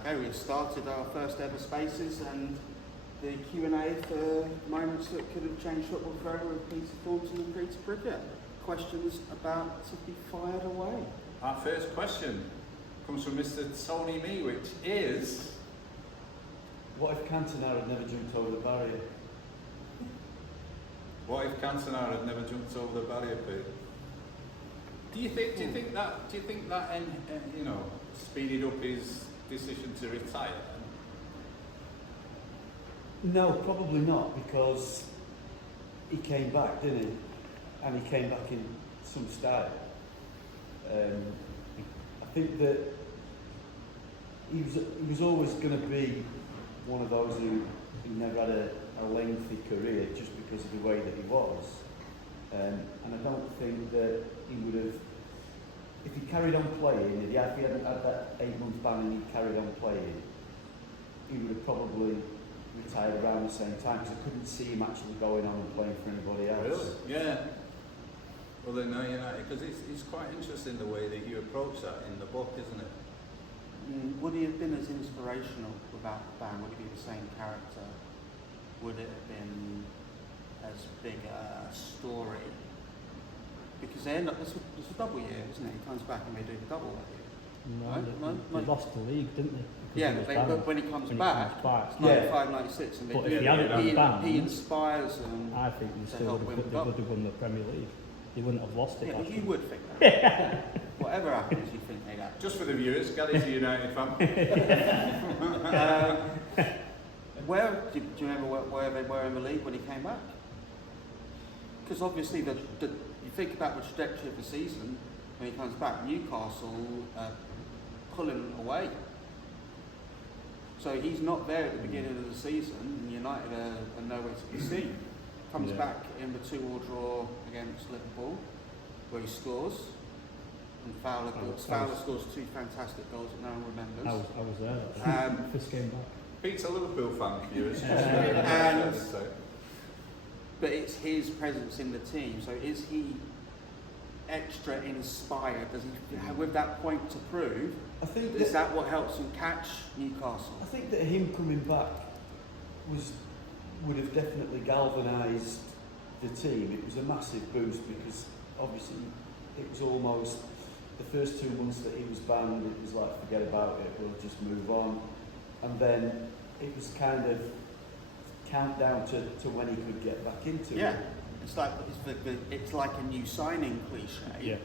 Okay, we've started our first ever Spaces and the Q&A for moments that could have changed football forever with Peter Thornton and Peter Prickett. Questions about to be fired away. Our first question comes from Mr. Tony Me, which is... What if Cantona had never jumped over the barrier? What if Cantona had never jumped over the barrier, Pete? Do you think that speeded up his decision to retire? No, probably not, because he came back, didn't he? And he came back in some style. I think that he was always going to be one of those who never had a lengthy career just because of the way that he was. And I don't think that he would have, if he carried on playing, if he hadn't had that 8-month ban and he carried on playing, he would have probably retired around the same time, because I couldn't see him actually going on and playing for anybody else. Really? Yeah. Well, then, no, because it's quite interesting the way that you approach that in the book, isn't it? Would he have been as inspirational without the ban? Would he be the same character? Would it have been as big a story? Because they end up, it's a double year, isn't it? He comes back and they do the double that year. No, they lost the league, didn't they? Yeah, but when he comes back, it's 95, 96, and they but do if he hadn't been banned, he inspires them. I think they still would have won the Premier League. They wouldn't have lost it. Yeah, you would think that. Whatever happens, you think that. Just for the viewers, Gary's a United fan. Where do you remember where they were in the league when he came back? Because obviously, you think about the trajectory of the season when he comes back. Newcastle pull him away. So he's not there at the beginning of the season, and United are nowhere to be seen. Comes back in the 2-2 draw against Liverpool, where he scores. And Fowler scores 2 fantastic goals that no one remembers. I was there. First game back. Pete's a Liverpool fan, viewers. But it's his presence in the team. So is he extra inspired? Does he have with that point to prove? I think is that what helps him catch Newcastle? I think that him coming back would have definitely galvanised the team. It was a massive boost, because obviously it was almost the first 2 months that he was banned, it was like, forget about it, we'll just move on. And then it was kind of countdown to when he could get back into it. Yeah, it's like a new signing cliche. Yeah.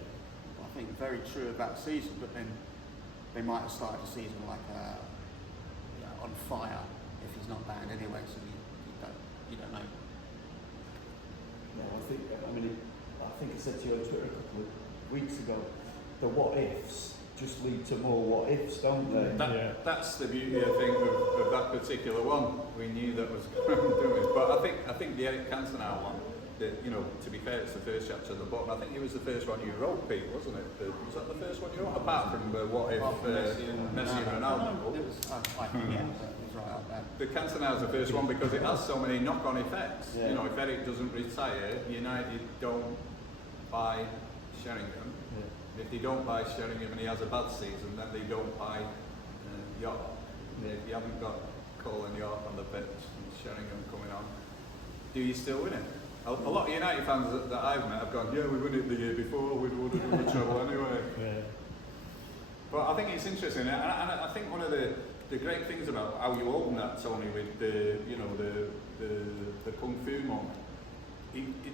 I think very true of that season, but then they might have started the season like on fire if he's not banned anyway, so you don't know. No, I think I said to you on Twitter a couple of weeks ago, the what ifs just lead to more what ifs, don't they? That's the beauty, I think, of that particular one. We knew that was going to do it. But I think the Eric Cantona one, to be fair, it's the first chapter of the book. I think it was the first one you wrote, Pete, wasn't it? Was that the first one you wrote? Apart from what if Messi and Ronaldo? It was, I think, it was right up there. The Cantona is the first one because it has so many knock-on effects. Yeah. If Eric doesn't retire, United don't buy Sheringham. Yeah. If they don't buy Sheringham and he has a bad season, then they don't buy York. If you haven't got Cole and York on the pitch and Sheringham coming on, do you still win it? A lot of United fans that I've met have gone, yeah, we won it the year before, we would have done the treble anyway. Yeah. But I think it's interesting, and I think one of the great things about how you open that, Tony, with the kung fu moment,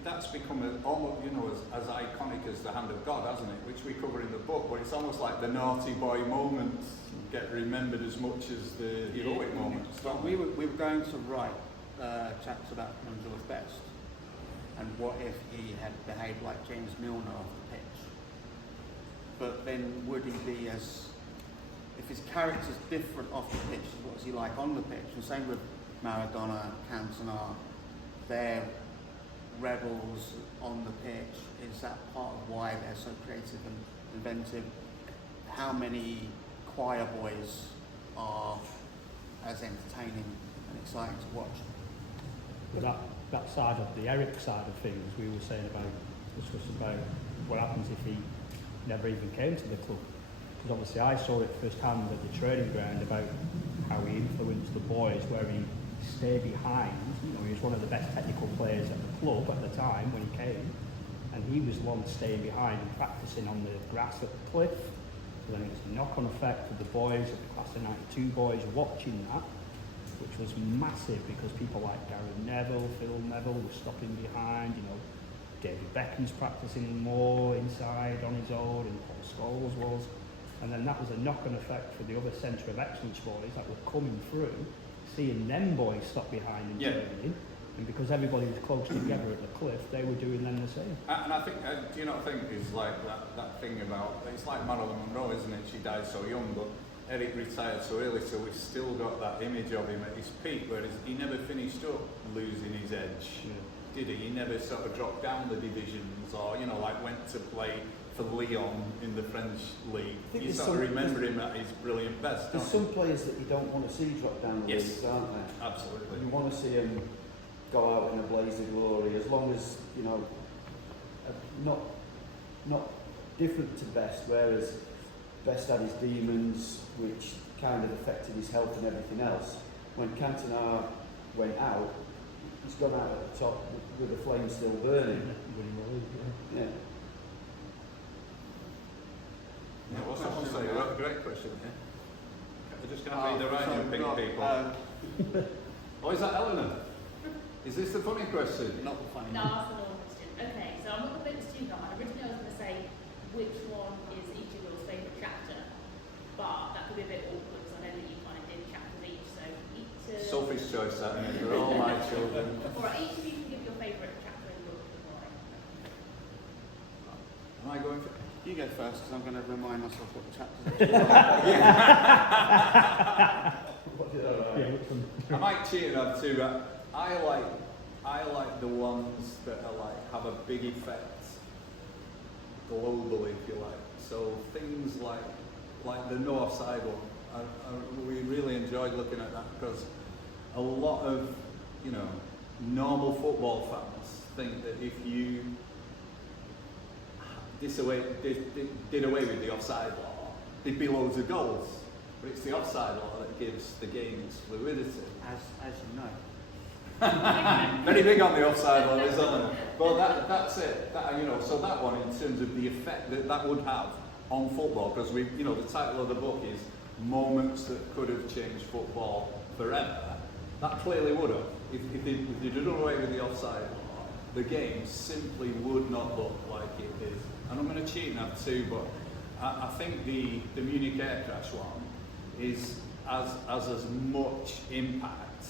that's become almost as iconic as the hand of God, hasn't it? Which we cover in the book, where it's almost like the naughty boy moments get remembered as much as the heroic moments. We were going to write chapters about George Best, and what if he had behaved like James Milner off the pitch? But then would he be if his character's different off the pitch, what is he like on the pitch? And same with Maradona, Cantona, they're rebels on the pitch. Is that part of why they're so creative and inventive? How many choir boys are as entertaining and exciting to watch? That side of the Eric side of things, we were discussing about what happens if he never even came to the club. because obviously I saw it firsthand at the training ground about how he influenced the boys, where he stayed behind. You know, he was one of the best technical players at the club at the time when he came, and he was the one staying behind and practicing on the grass at the cliff. So then it was a knock-on effect with the boys, of the class of '92 boys watching that, which was massive, because people like Gary Neville, Phil Neville were stopping behind. You know, David Beckham's practicing more inside on his own, and Paul Scholes was. And then that was a knock-on effect for the other centre of excellence boys that were coming through, seeing them boys stop behind and training. And because everybody was close together at the cliff, they were doing them the same. And I think, do you not think is like that thing about, it's like Marilyn Monroe, isn't it? She died so young, but Eric retired so early, so we've still got that image of him at his peak, whereas he never finished up losing his edge, did he? He never sort of dropped down the divisions, or, you know, like went to play for Lyon in the French league. You sort of remember him at his brilliant best, There's some players that you don't want to see drop down the leagues, aren't there? Absolutely. You want to see them go out in a blaze of glory, as long as, you know, not different to Best, whereas Best had his demons, which kind of affected his health and everything else. When Cantona went out, he's gone out at the top with the flame still burning. Yeah. Yeah, what's someone say? Great question. Yeah. We're just going to read the right pink people. Oh, is that Eleanor? Is this the funny question? Not the funny No, one. that's the normal question. Okay, so I'm not the biggest too guy. Originally I was going to say which one is each of yours favourite chapter, but that could be a bit awkward because I know that you kind of did chapters each, so each Sophie's choice, that, and they're all my children. Alright, each of you can give your favourite chapter in the book and why. Am I going for? You go first, because I'm going to remind myself what the chapters are. Yeah, which one? I might cheat and have two, but I like the ones that are like have a big effect globally, if you like. So things like the no offside one, we really enjoyed looking at that, because a lot of, you know, normal football fans think that if you did away with the offside law, there'd be loads of goals. But it's the offside law that gives the game its fluidity. As you know. Very big on the offside law, isn't it? Well, that's it. You know, so that one, in terms of the effect that would have on football, because you know, the title of the book is Moments That Could Have Changed Football Forever. That clearly would have. If they'd done away with the offside law, the game simply would not look like it is. And I'm going to cheat and have two, but I think the Munich air crash one has as much impact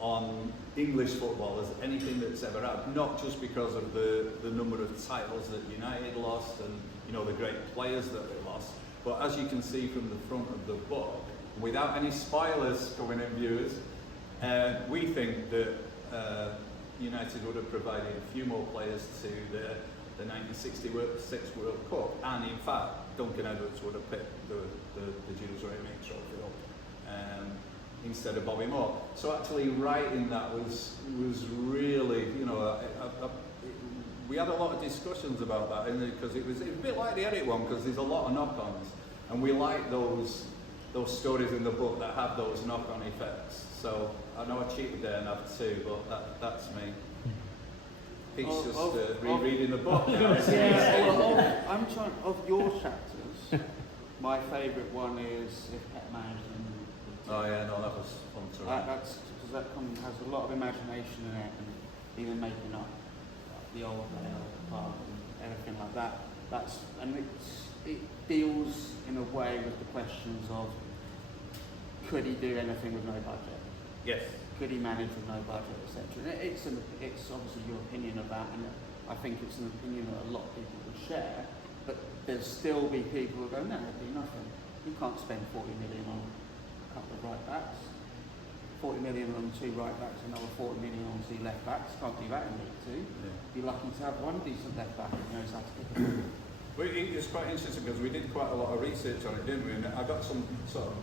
on English football as anything that's ever had, not just because of the number of titles that United lost and, you know, the great players that they lost, but as you can see from the front of the book, without any spoilers coming in, viewers, we think that United would have provided a few more players to the 1966 World Cup, and in fact Duncan Edwards would have picked the Jules Rimet trophy up instead of Bobby Moore. So actually writing that was really, you know, we had a lot of discussions about that, because it was a bit like the Eric one, because there's a lot of knock-ons, and we like those stories in the book that have those knock-on effects. So I know I cheated there and have two, but that's me. Pete's just rereading the book now. I'm trying, of your chapters, my favourite one is If Pep Managed. Oh yeah, no, that was fun to read. That's because that has a lot of imagination in it, and even making up the old part and everything like that. It deals in a way with the questions of, could he do anything with no budget? Yes. Could he manage with no budget, etc. It's obviously your opinion of that, and I think it's an opinion that a lot of people would share. But there'll still be people who go, no, it'd be nothing. You can't spend 40 million on a couple of right backs, 40 million on two right backs, another 40 million on two left backs. Can't do that in League Two. Yeah. Be lucky to have one decent left back who knows how to kick it. Well, it was quite interesting because we did quite a lot of research on it, didn't we? And I got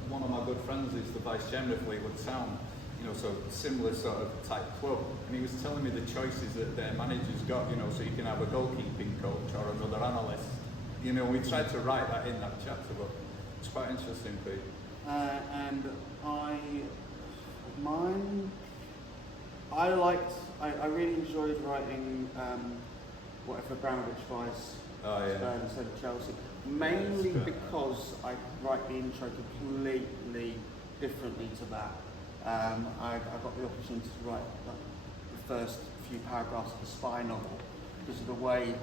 one of my good friends is the vice chairman of Fleetwood Town, you know, so similar sort of type club, and he was telling me the choices that their managers got, you know, so you can have a goalkeeping coach or another analyst. You know, we tried to write that in that chapter, but It's quite interesting, Pete. And I really enjoyed writing What If Abramovich buys Spurs instead of Chelsea. Mainly because I write the intro completely differently to that. I got the opportunity to write the first few paragraphs of the spy novel because of the way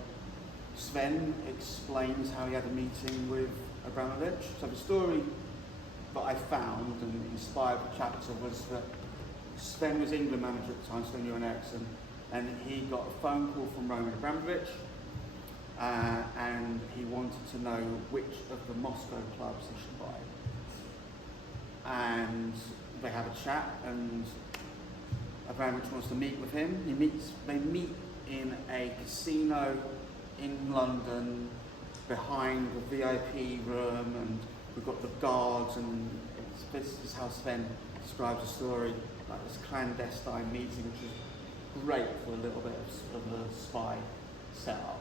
Sven explains how he had a meeting with Abramovich. So the story that I found and inspired the chapter was that Sven was England manager at the time, Sven Eriksson, and he got a phone call from Roman Abramovich, and he wanted to know which of the Moscow clubs he should buy. And they have a chat, and Abramovich wants to meet with him. They meet in a casino in London behind the VIP room, and we've got the guards, and this is how Sven describes the story, like this clandestine meeting, which is great for a little bit of a spy setup.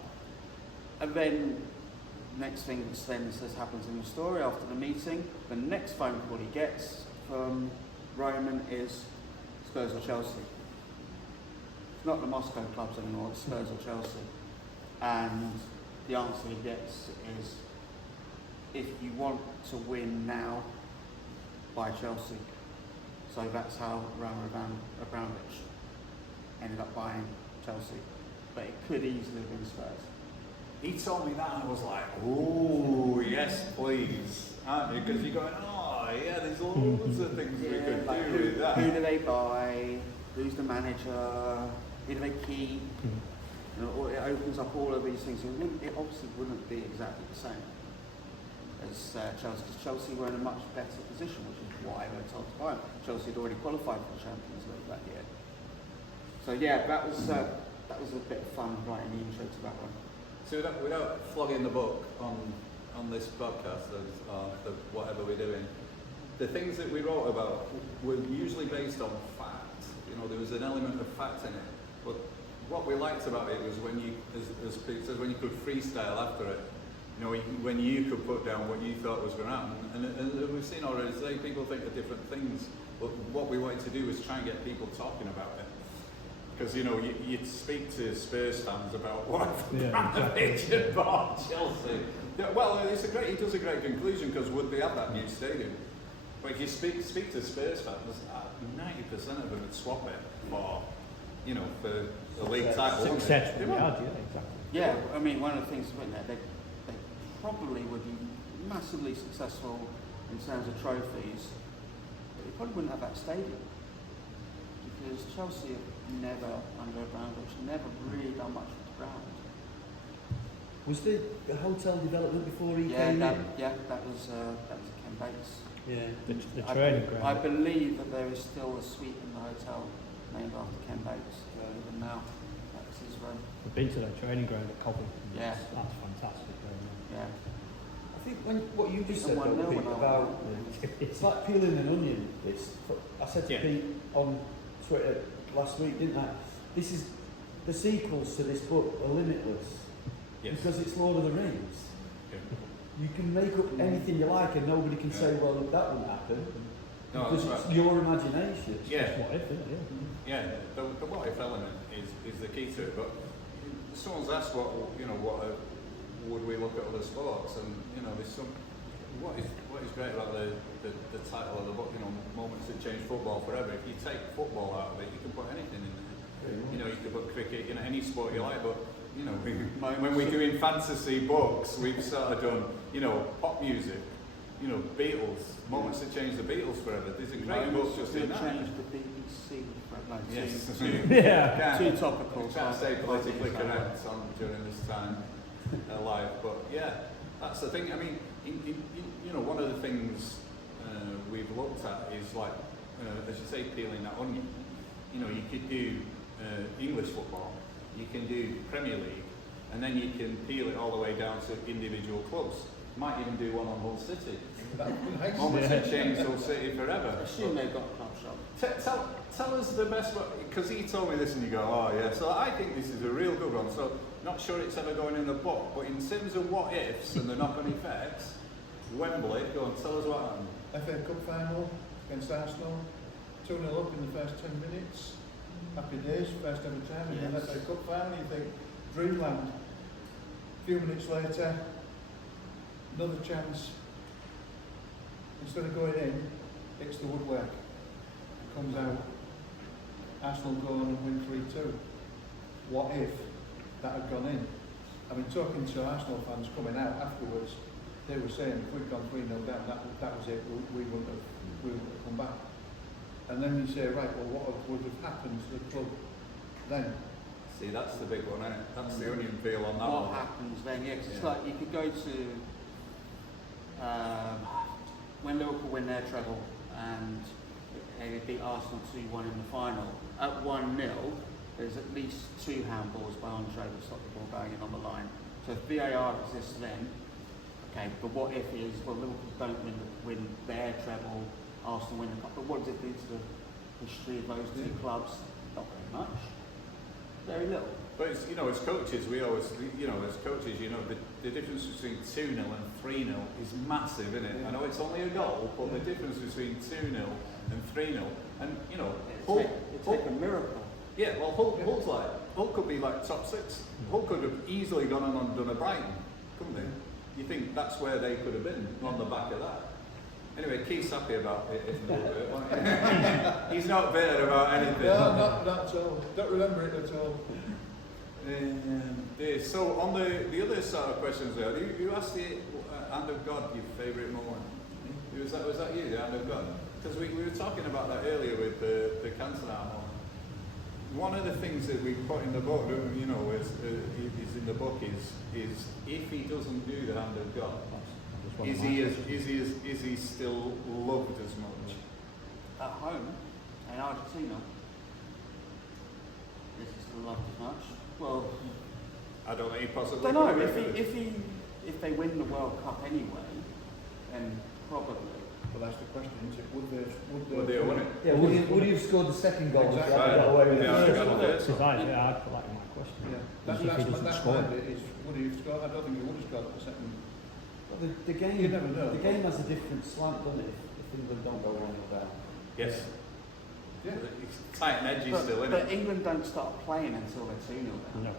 And then next thing that Sven says happens in the story after the meeting, the next phone call he gets from Roman is Spurs or Chelsea. It's not the Moscow clubs anymore, it's Spurs or Chelsea. And the answer he gets is, if you want to win now, buy Chelsea. So that's how Roman Abramovich ended up buying Chelsea. But it could easily have been Spurs. He told me that and I was like, oh, yes, please. Aren't you? Because you're going, oh, yeah, there's loads of things we could like do with that. Who do they buy? Who's the manager? Who do they keep? You know, it opens up all of these things. It obviously wouldn't be exactly the same as Chelsea, because Chelsea were in a much better position, which is why they were told to buy them. Chelsea had already qualified for the Champions League that year. So yeah, that was a bit of fun writing the intro to that one. So without flogging the book on this podcast or whatever we're doing, the things that we wrote about were usually based on fact. You know, there was an element of fact in it. But what we liked about it was when you, as Pete says, when you could freestyle after it. You know, when you could put down what you thought was going to happen. And we've seen already today, people think of different things. But what we wanted to do was try and get people talking about it. Because, you know, you'd speak to Spurs fans about what Abramovich had bought Chelsea. Yeah, well, he does a great conclusion, because would they have that new stadium? But if you speak to Spurs fans, 90% of them would swap it for, you know, for the league title. Success, yeah, exactly. Yeah, I mean, one of the things written there, they probably would be massively successful in terms of trophies, but they probably wouldn't have that stadium. Because Chelsea have never, under Abramovich, never really done much with the ground. Was the hotel development before he came in? Yeah, that was Ken Bates. Yeah. The training ground. I believe that there is still a suite in the hotel named after Ken Bates, even now. That's his room. I've been to that training ground at Coventry. Yeah. That's fantastic. Yeah. I think what you just said Someone though, Pete, know about it's like peeling an onion. I said to Pete on Twitter last week, didn't I? This is the sequels to this book are limitless because it's Lord of the Rings. You can make up anything you like, and nobody can say, "Well, that wouldn't happen," because it's your imagination. Yeah, What if, isn't it? yeah. The what if element is the key to it. But someone's asked what would we look at other sports, and you know, there's some. What is great about the title of the book, you know, Moments That Change Football Forever. If you take football out of it, you can put anything in there. You know, you can put cricket, you know, any sport you like, but you know, when we're doing fantasy books, we've sort of done, you know, pop music, you know, Beatles, Moments That Change the Beatles Forever. There's a great book just in that. Change the BBC forever. Yes. Too topical. Can't say politically correct during this time live, but yeah, that's the thing. I mean, you know, one of the things we've looked at is like, as you say, peeling that onion. You know, you could do English football, you can do Premier League, and then you can peel it all the way down to individual clubs. Might even do one on Hull City. Moments that change Hull City forever. I assume they've got a club shop. Tell us the best one, because he told me this and you go, oh yeah, so I think this is a real good one. So, not sure it's ever going in the book, but in terms of what ifs and the knock-on effects, Wembley, go on, tell us what happened. FA Cup final against Arsenal, 2-0 up in the first 10 minutes. Happy days, first ever time in an Yes. FA Cup final. You think, dreamland. A few minutes later, another chance. Instead of going in, hits the woodwork. Comes out. Arsenal go on and win 3-2. What if that had gone in? I mean, talking to Arsenal fans coming out afterwards, they were saying if we'd gone 3-0 down, that was it. We wouldn't have come back. And then you say, right, well, what would have happened to the club then? See, that's the big one, isn't it? That's the onion peel on that What one. happens then? Yeah, 'cause it's Yeah. like you could go to when Liverpool win their treble and they beat Arsenal 2-1 in the final. At 1-0, there's at least 2 handballs by Andre that stop the ball going in on the line. So if VAR exists then, okay, but what if is, well, Liverpool don't win their treble, Arsenal win the cup, but what does it do to the history of those two clubs? Not very much. Very little. But it's, as coaches, we always, as coaches, the difference between 2-0 and 3-0 is massive, isn't it? I know it's only a goal, but the difference between 2-0 and 3-0, and It's like a miracle. yeah, well, Hull could be like top 6. Hull could have easily gone on and done a Brighton, couldn't they? You think that's where they could have been on the back of that? Anyway, Keith's happy about it, isn't he? He's not bitter about anything. No, not at all. Don't remember it at all. So on the other sort of questions there, you asked the hand of God your favourite moment. Was that you, the hand of God? Because we were talking about that earlier with the Cantona one. One of the things that we put in the book, is in the book is if he doesn't do the hand of God, is he still loved as much? At home, in Argentina, is he still loved as much? Well, I don't think he possibly. don't know. could have. If they win the World Cup anyway, then probably. Well, that's the question, isn't it? Would they have won it? Yeah, would he have scored the second goal? Exactly. If he got away with it? Yeah, I got it. Because I'd put that in my question. Yeah, If he doesn't that's score. my bit, is would he have scored? I don't think he would have scored the second. Well, the game, You never know. the game has a different slant, doesn't it? If England don't go wrong with that. Yes. Yeah. It's tight and edgy still, isn't But it? England don't start playing until they're 2-0 down. No.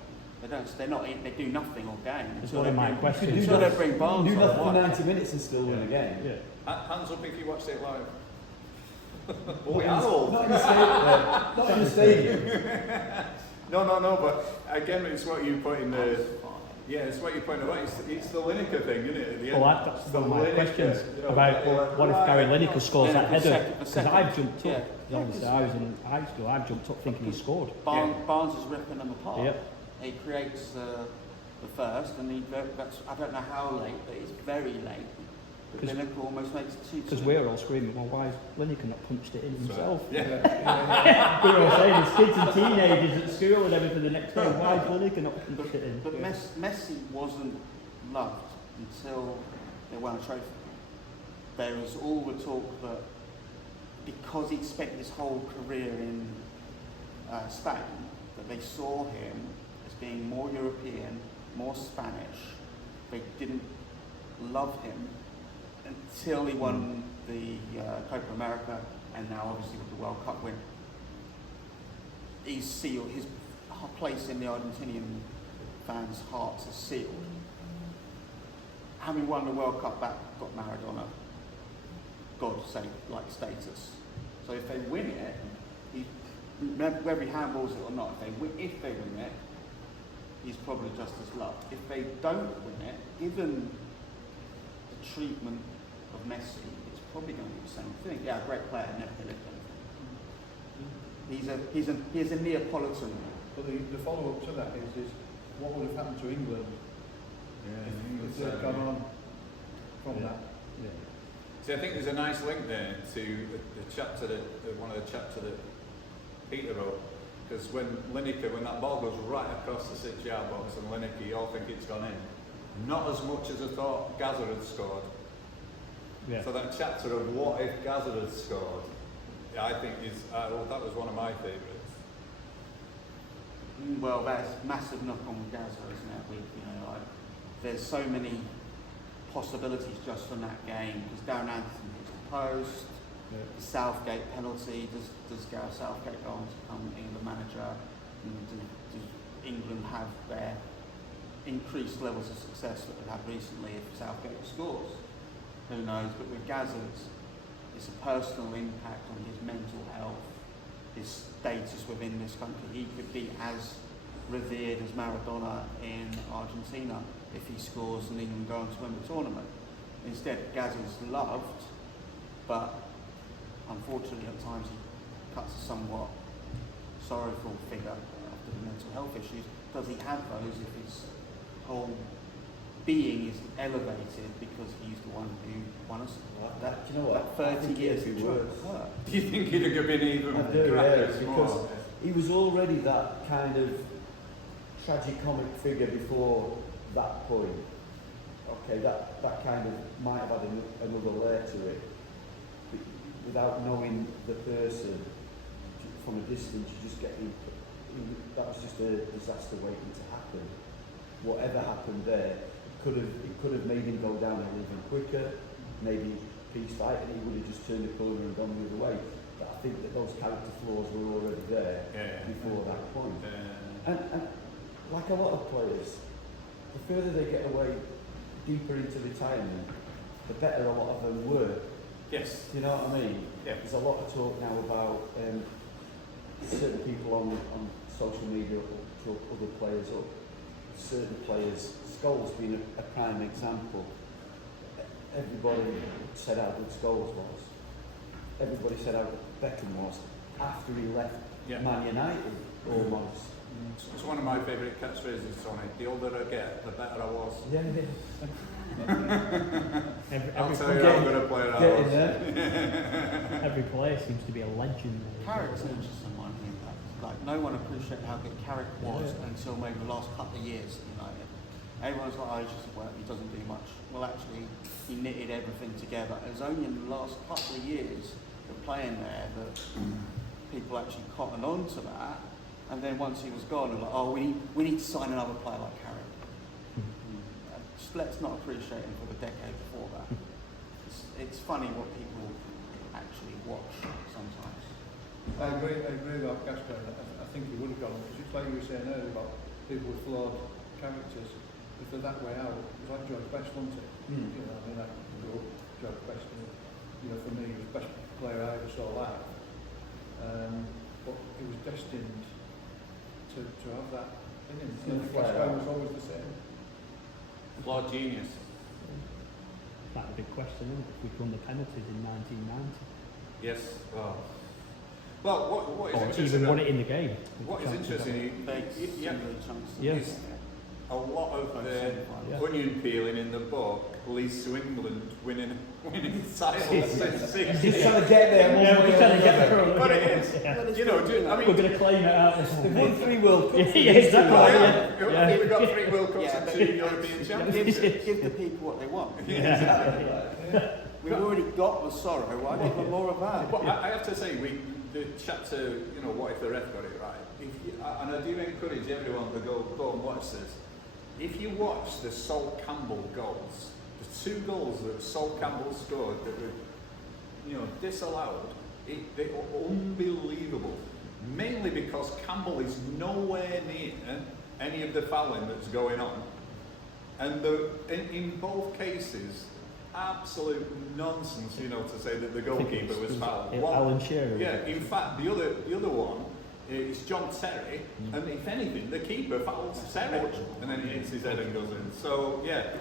They do nothing all game. It's until one of they my bring- questions. You Until do they bring Barnes do on. nothing for Why? 90 minutes and still win a game. Yeah. Hands up if you watched it live. Not in the stadium. Not in the stadium. No, but again, it's what you put in the. Barnes is fine. Yeah, it's what you pointed out. It's the Lineker thing, isn't it? At the end. Well, that's the one of my Lineker, questions like, what if Gary Lineker scores that Yeah, header? the Because second- I've jumped up. yeah. Obviously, I was in high school. I've jumped up thinking he scored. Barnes is ripping them apart. Yep. He creates the first, and that's, I don't know how late, but it's very late. But 'Cause- Lineker almost makes it 2-2. Because we're all screaming, well, why has Lineker not punched it in himself? Yeah. We were all saying, there's kids and teenagers at school and everything the next day, why has Lineker not punched it in? But Messi wasn't loved until they won a trophy. There was all the talk that because he'd spent his whole career in Spain, that they saw him as being more European, more Spanish. They didn't love him until he won the Copa America, and now obviously with the World Cup win. He's sealed, his place in the Argentinian fans' hearts is sealed. Having won the World Cup, that got Maradona, God sake, like status. So if they win it, whether he handballs it or not, if they win it, he's probably just as loved. If they don't win it, given the treatment of Messi, it's probably going to be the same thing. Yeah, a great player, never delivered anything. He's a Neapolitan. But the follow-up to that is what would have happened to England if they'd gone on from that? Yeah. See, I think there's a nice link there to the chapter one of the chapters that Peter wrote. Because when that ball goes right across the 6-yard box and Lineker, you all think it's gone in. Not as much as I thought Gaza had scored. Yeah. So that chapter of what if Gaza had scored, I think that was one of my favourites. Well, that's massive knock on Gaza, isn't it? There's so many possibilities just from that game, because Darren Anderson hits the post, the Southgate penalty, does Gareth Southgate go on to become England manager, and does England have their increased levels of success that we've had recently if Southgate scores? Who knows? But with Gazza, it's a personal impact on his mental health, his status within this country. He could be as revered as Maradona in Argentina if he scores and England go on to win the tournament. Instead, Gazza's loved, but unfortunately at times he cuts a somewhat sorrowful figure after the mental health issues. Does he have those if his whole being is elevated because he's the one who won us that? Do you know what? That 30 years it'd be of worse. work. Do you think he'd have been even I do, yeah, gracious because more? he was already that kind of tragicomic figure before that point. Okay, that kind of might have had another layer to it. Without knowing the person from a distance, you just get that was just a disaster waiting to happen. Whatever happened there, it could have made him go down even quicker. Maybe peace fight, and he would have just turned the corner and gone the other way. But I think that those character flaws were already there before that point. And like a lot of players, the further they get away, deeper into retirement, the better a lot of them were. Yes. Do you know what I mean? Yeah. There's a lot of talk now about certain people on social media to other players up. Certain players, Scholes being a prime example. Everybody said how good Scholes was. Everybody said how good Beckham was after he left Man United almost. It's one of my favourite catchphrases, Tony. The older I get, the better I was. Yeah. I'll tell you how I'm going to play it out. Every player seems to be a legend. Carrick's an interesting one here. Like, no one appreciated how good Carrick was until maybe the last couple of years at United. Everyone's like, oh, he's just at work, he doesn't do much. Well, actually, he knitted everything together. It was only in the last couple of years of playing there that people actually cottoned on to that. And then once he was gone, they're like, oh, we need to sign another player like Carrick. Just let's not appreciate him for the decade before that. It's funny what people actually watch sometimes. I agree about Gascoigne. I think he would have gone, because it's like you were saying earlier about people with flawed characters. If they're that way out, it was like George Best, wasn't it? You know, I mean, I can go up George Best, and, you know, for me, he was the best player I ever saw live. But he was destined to have that in him. I think Gascoigne was always the same. Flawed genius. That's the big question, isn't it? If we'd won the penalties in 1990. Yes. Well, what is Or interesting? even won it in the game. What is interesting? Is a lot of the onion peeling in the book leads to England winning titles since He's just trying to get there. We're trying to get there. But it is. You know, I mean, we're going to claim it out. They've won 3 World Cups. Yeah, exactly. I think we've got 3 World Cups and 2 European Championships. Give the people what they want. Exactly. We've already got the sorrow. Why give them more of that? But I have to say, the chapter, you know, what if the ref got it right? And I do encourage everyone to go and watch this. If you watch the Sol Campbell goals, the 2 goals that Sol Campbell scored that were, you know, disallowed, they were unbelievable. Mainly because Campbell is nowhere near any of the fouling that's going on. And in both cases, absolute nonsense, you know, to say that the goalkeeper was fouled. Alan Shearer. Yeah, in fact, the other one is John Terry, and if anything, the keeper fouls Terry, and then he hits his head and goes in. So yeah,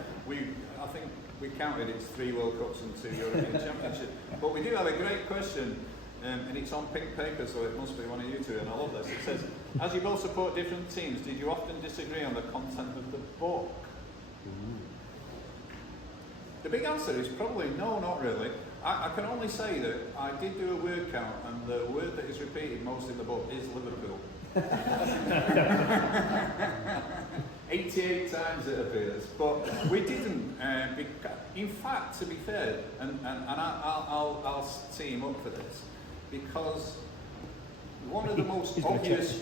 I think we counted it's 3 World Cups and 2 European Championships. But we do have a great question, and it's on pink paper, so it must be one of you two, and I love this. It says, as you both support different teams, did you often disagree on the content of the book? The big answer is probably no, not really. I can only say that I did do a word count, and the word that is repeated most in the book is Liverpool. 88 times it appears, but we didn't. In fact, to be fair, and I'll team up for this, because one of the most obvious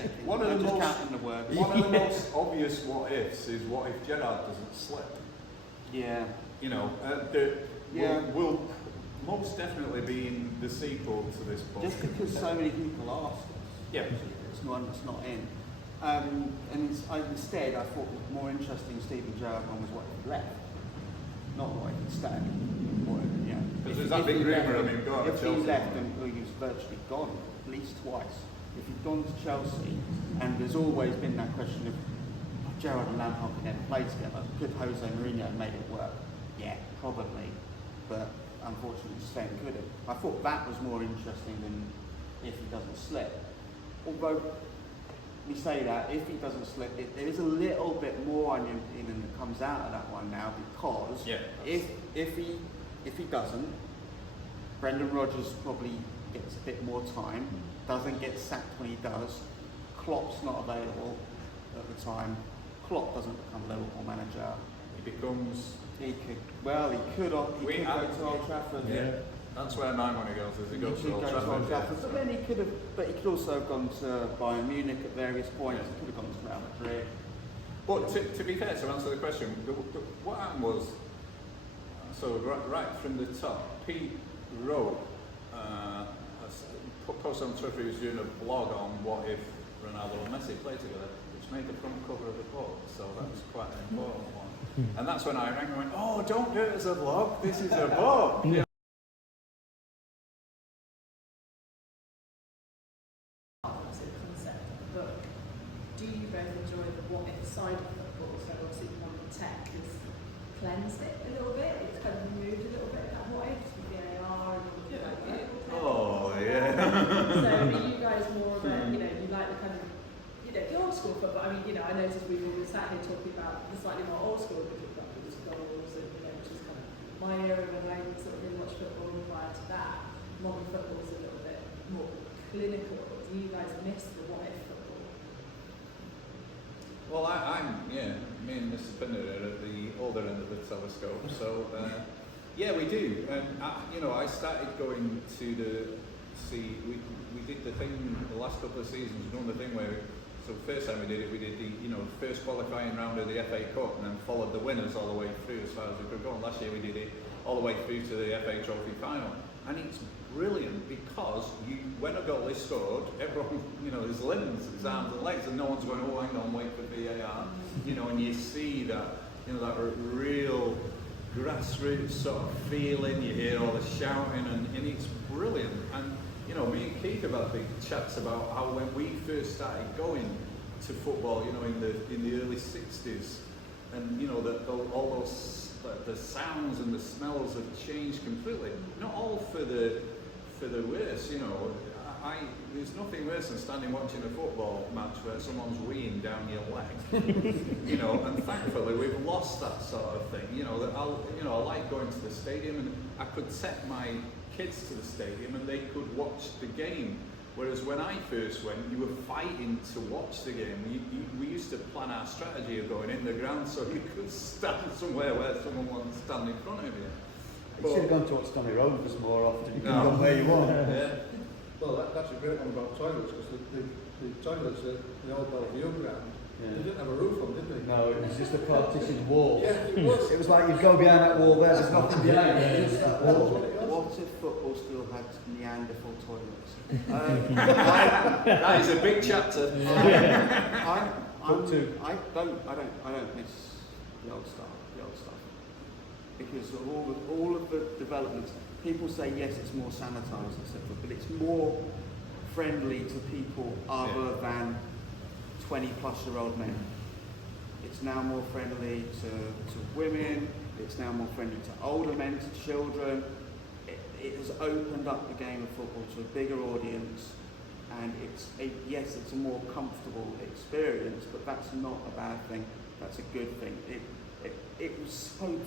what ifs is what if Gerrard doesn't slip. Yeah. will most definitely be in the sequel to this book. Just because so many people asked us. Yeah. It's not in. Instead, I thought the more interesting Stephen Gerrard one was what he left, not what he stayed. Because there's that big rumour of him going to If Chelsea. he left, and he was virtually gone at least twice. If he'd gone to Chelsea, and there's always been that question of Gerrard and Lampard could never play together. Could Jose Mourinho have made it work? Yeah, probably. But unfortunately, Sven couldn't. I thought that was more interesting than if he doesn't slip. Although, we say that, if he doesn't slip, there is a little bit more onion peeling that comes out of that one now, because if he doesn't, Brendan Rodgers probably gets a bit more time, doesn't get sacked when he does, Klopp's not available at the time, Klopp doesn't become Liverpool manager. He becomes... He could go to Old Trafford. Yeah. That's where my money goes, is he goes to Old Trafford. But then he could also have gone to Bayern Munich at various points. He could have gone to Real Madrid. But to be fair, to answer the question, what happened was, right from the top, Pete wrote, posted on Twitter, he was doing a blog on what if Ronaldo and Messi played together, which made the front cover of the book, so that was quite an important one. And that's when I rang and went, oh, don't do it as a blog, this is a book. Yeah. Concept of the book. Do you both enjoy the what if side of football? So obviously the one with tech has cleansed it a little bit, it's kind of removed a little bit of that what ifs with VAR and all that. Oh, yeah. So are you guys more of a, you like the kind of, the old school football? I mean, I noticed we've all been sat here talking about the slightly more old school, because we've got these goals and, which is kind of my era when I sort of really watched football, and prior to that, modern football is a little bit more clinical. Do you guys miss the what if football? Well, me and Mr. Pinner are at the older end of the telescope, so we do. And I started going to we did the thing the last couple of seasons, we've done the thing where, so the first time we did the first qualifying round of the FA Cup, and then followed the winners all the way through as far as we could go. And last year we did it all the way through to the FA Trophy final, and it's brilliant because when a goal is scored, everyone, his limbs, his arms and legs, and no one's going, oh, hang on, wait for VAR, and you see that, that real grassroots sort of feeling, you hear all the shouting, and it's brilliant. And, me and Keith have had big chats about how when we first started going to football, in the early 60s, and, all those, the sounds and the smells have changed completely. Not all for the worse, there's nothing worse than standing watching a football match where someone's weeing down your leg, and thankfully we've lost that sort of thing, I like going to the stadium, and I could take my kids to the stadium and they could watch the game, whereas when I first went, you were fighting to watch the game. We used to plan our strategy of going in the ground so you could stand somewhere where someone wanted to stand in front of you. You should have gone to watch Tommy Rovers more often. You could have gone where you want. Yeah. Well, that's a great one about toilets, because the toilets at the old Bellevue ground, they didn't have a roof on, did they? No, it was just a partitioned wall. Yeah, it was. It was like you'd go behind that wall there's nothing behind it, just that wall. What if football still had Neanderthal toilets? That is a big chapter. I don't miss the old stuff. Because of all of the developments, people say yes, it's more sanitised, etc., but it's more friendly to people other than 20-plus-year-old men. It's now more friendly to women. It's now more friendly to older men, to children. It has opened up the game of football to a bigger audience, and it's a more comfortable experience, but that's not a bad thing. That's a good thing.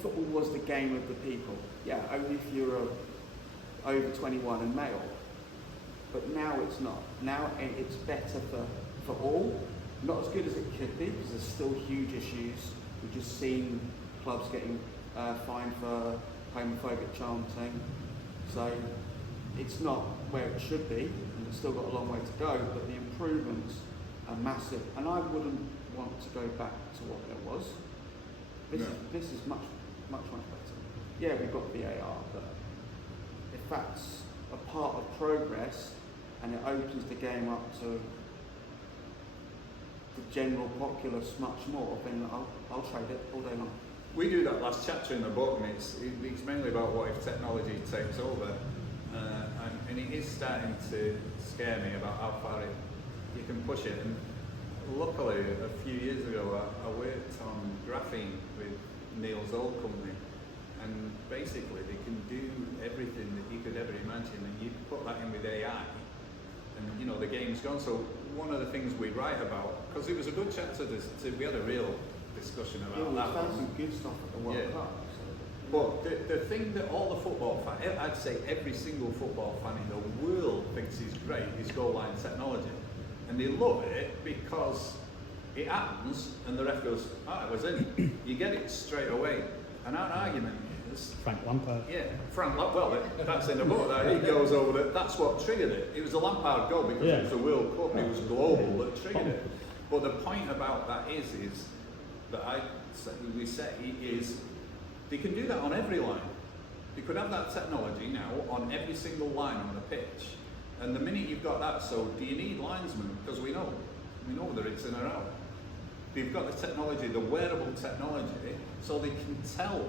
Football was the game of the people. Yeah, only if you were over 21 and male. But now it's not. Now it's better for all. Not as good as it could be, because there's still huge issues. We've just seen clubs getting fined for homophobic chanting. So it's not where it should be, and it's still got a long way to go, but the improvements are massive. And I wouldn't want to go back to what there was. This is much better. yeah, we've got VAR, but if that's a part of progress and it opens the game up to the general populace much more, then I'll trade it all day long. We do that last chapter in the book, and it's mainly about what if technology takes over, and it is starting to scare me about how far you can push it. And luckily, a few years ago, I worked on graphene with Neil's old company, and basically they can do everything that you could ever imagine, and you put that in with AI, and you know the game's gone. So one of the things we write about, because it was a good chapter, we had a real discussion about that. We found some good stuff at the World Cup. But the thing that all the football fans, I'd say every single football fan in the world thinks is great, is goal line technology. And they love it because it happens and the ref goes, it was in. You get it straight away. And our argument is... Frank Lampard. Yeah, Frank Lampard, well, that's in the book. He goes over that. That's what triggered it. It was a Lampard goal because it was a World Cup and it was global that triggered it. But the point about that is that we say is they can do that on every line. They could have that technology now on every single line on the pitch. And the minute you've got that, so do you need linesmen? Because we know whether it's in or out. They've got the technology, the wearable technology, so they can tell,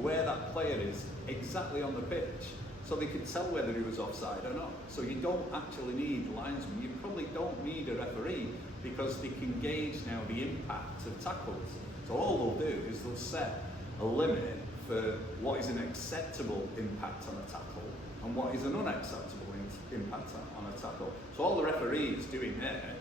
where that player is exactly on the pitch. So they can tell whether he was offside or not. So you don't actually need linesmen. You probably don't need a referee because they can gauge now the impact of tackles. So all they'll do is they'll set a limit for what is an acceptable impact on a tackle and what is an unacceptable impact on a tackle. So all the referee is doing there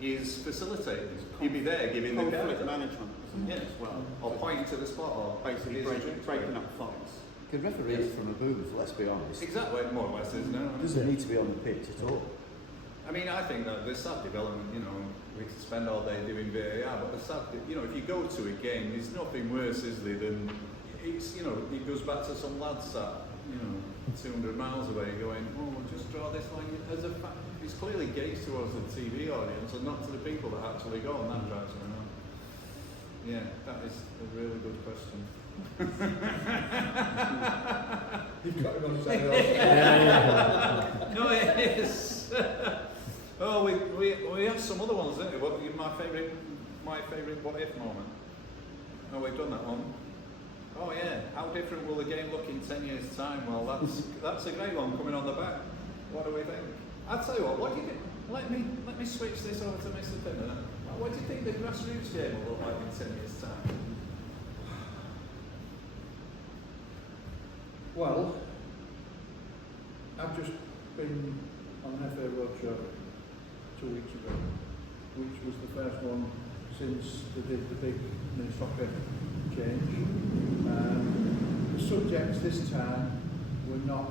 is facilitating. He'll be there giving the conflict management as well. Or pointing to the spot, or basically breaking up fights. Could referee it from a booth, let's be honest. Exactly, more or less, isn't it? It doesn't need to be on the pitch at all. I mean, I think that there's sad development, we could spend all day doing VAR, but the sad, if you go to a game, there's nothing worse, is there, than it's, it goes back to some lads sat, 200 miles away going, just draw this line. As a fact, it's clearly gauged towards the TV audience and not to the people that actually go, and that drives me around. Yeah, that is a really good question. You've got him on the side. No, it is. We have some other ones, didn't we? What my favourite what if moment? Oh, we've done that one. Oh yeah, how different will the game look in 10 years' time? Well, that's a great one coming on the back. What do we think? I'll tell you what do you think? Let me switch this over to Mr. Pinner. What do you think the grassroots game will look like in 10 years' time? Well, I've just been on an FA Roadshow 2 weeks ago, which was the first one since they did the big soccer change. The subjects this time were not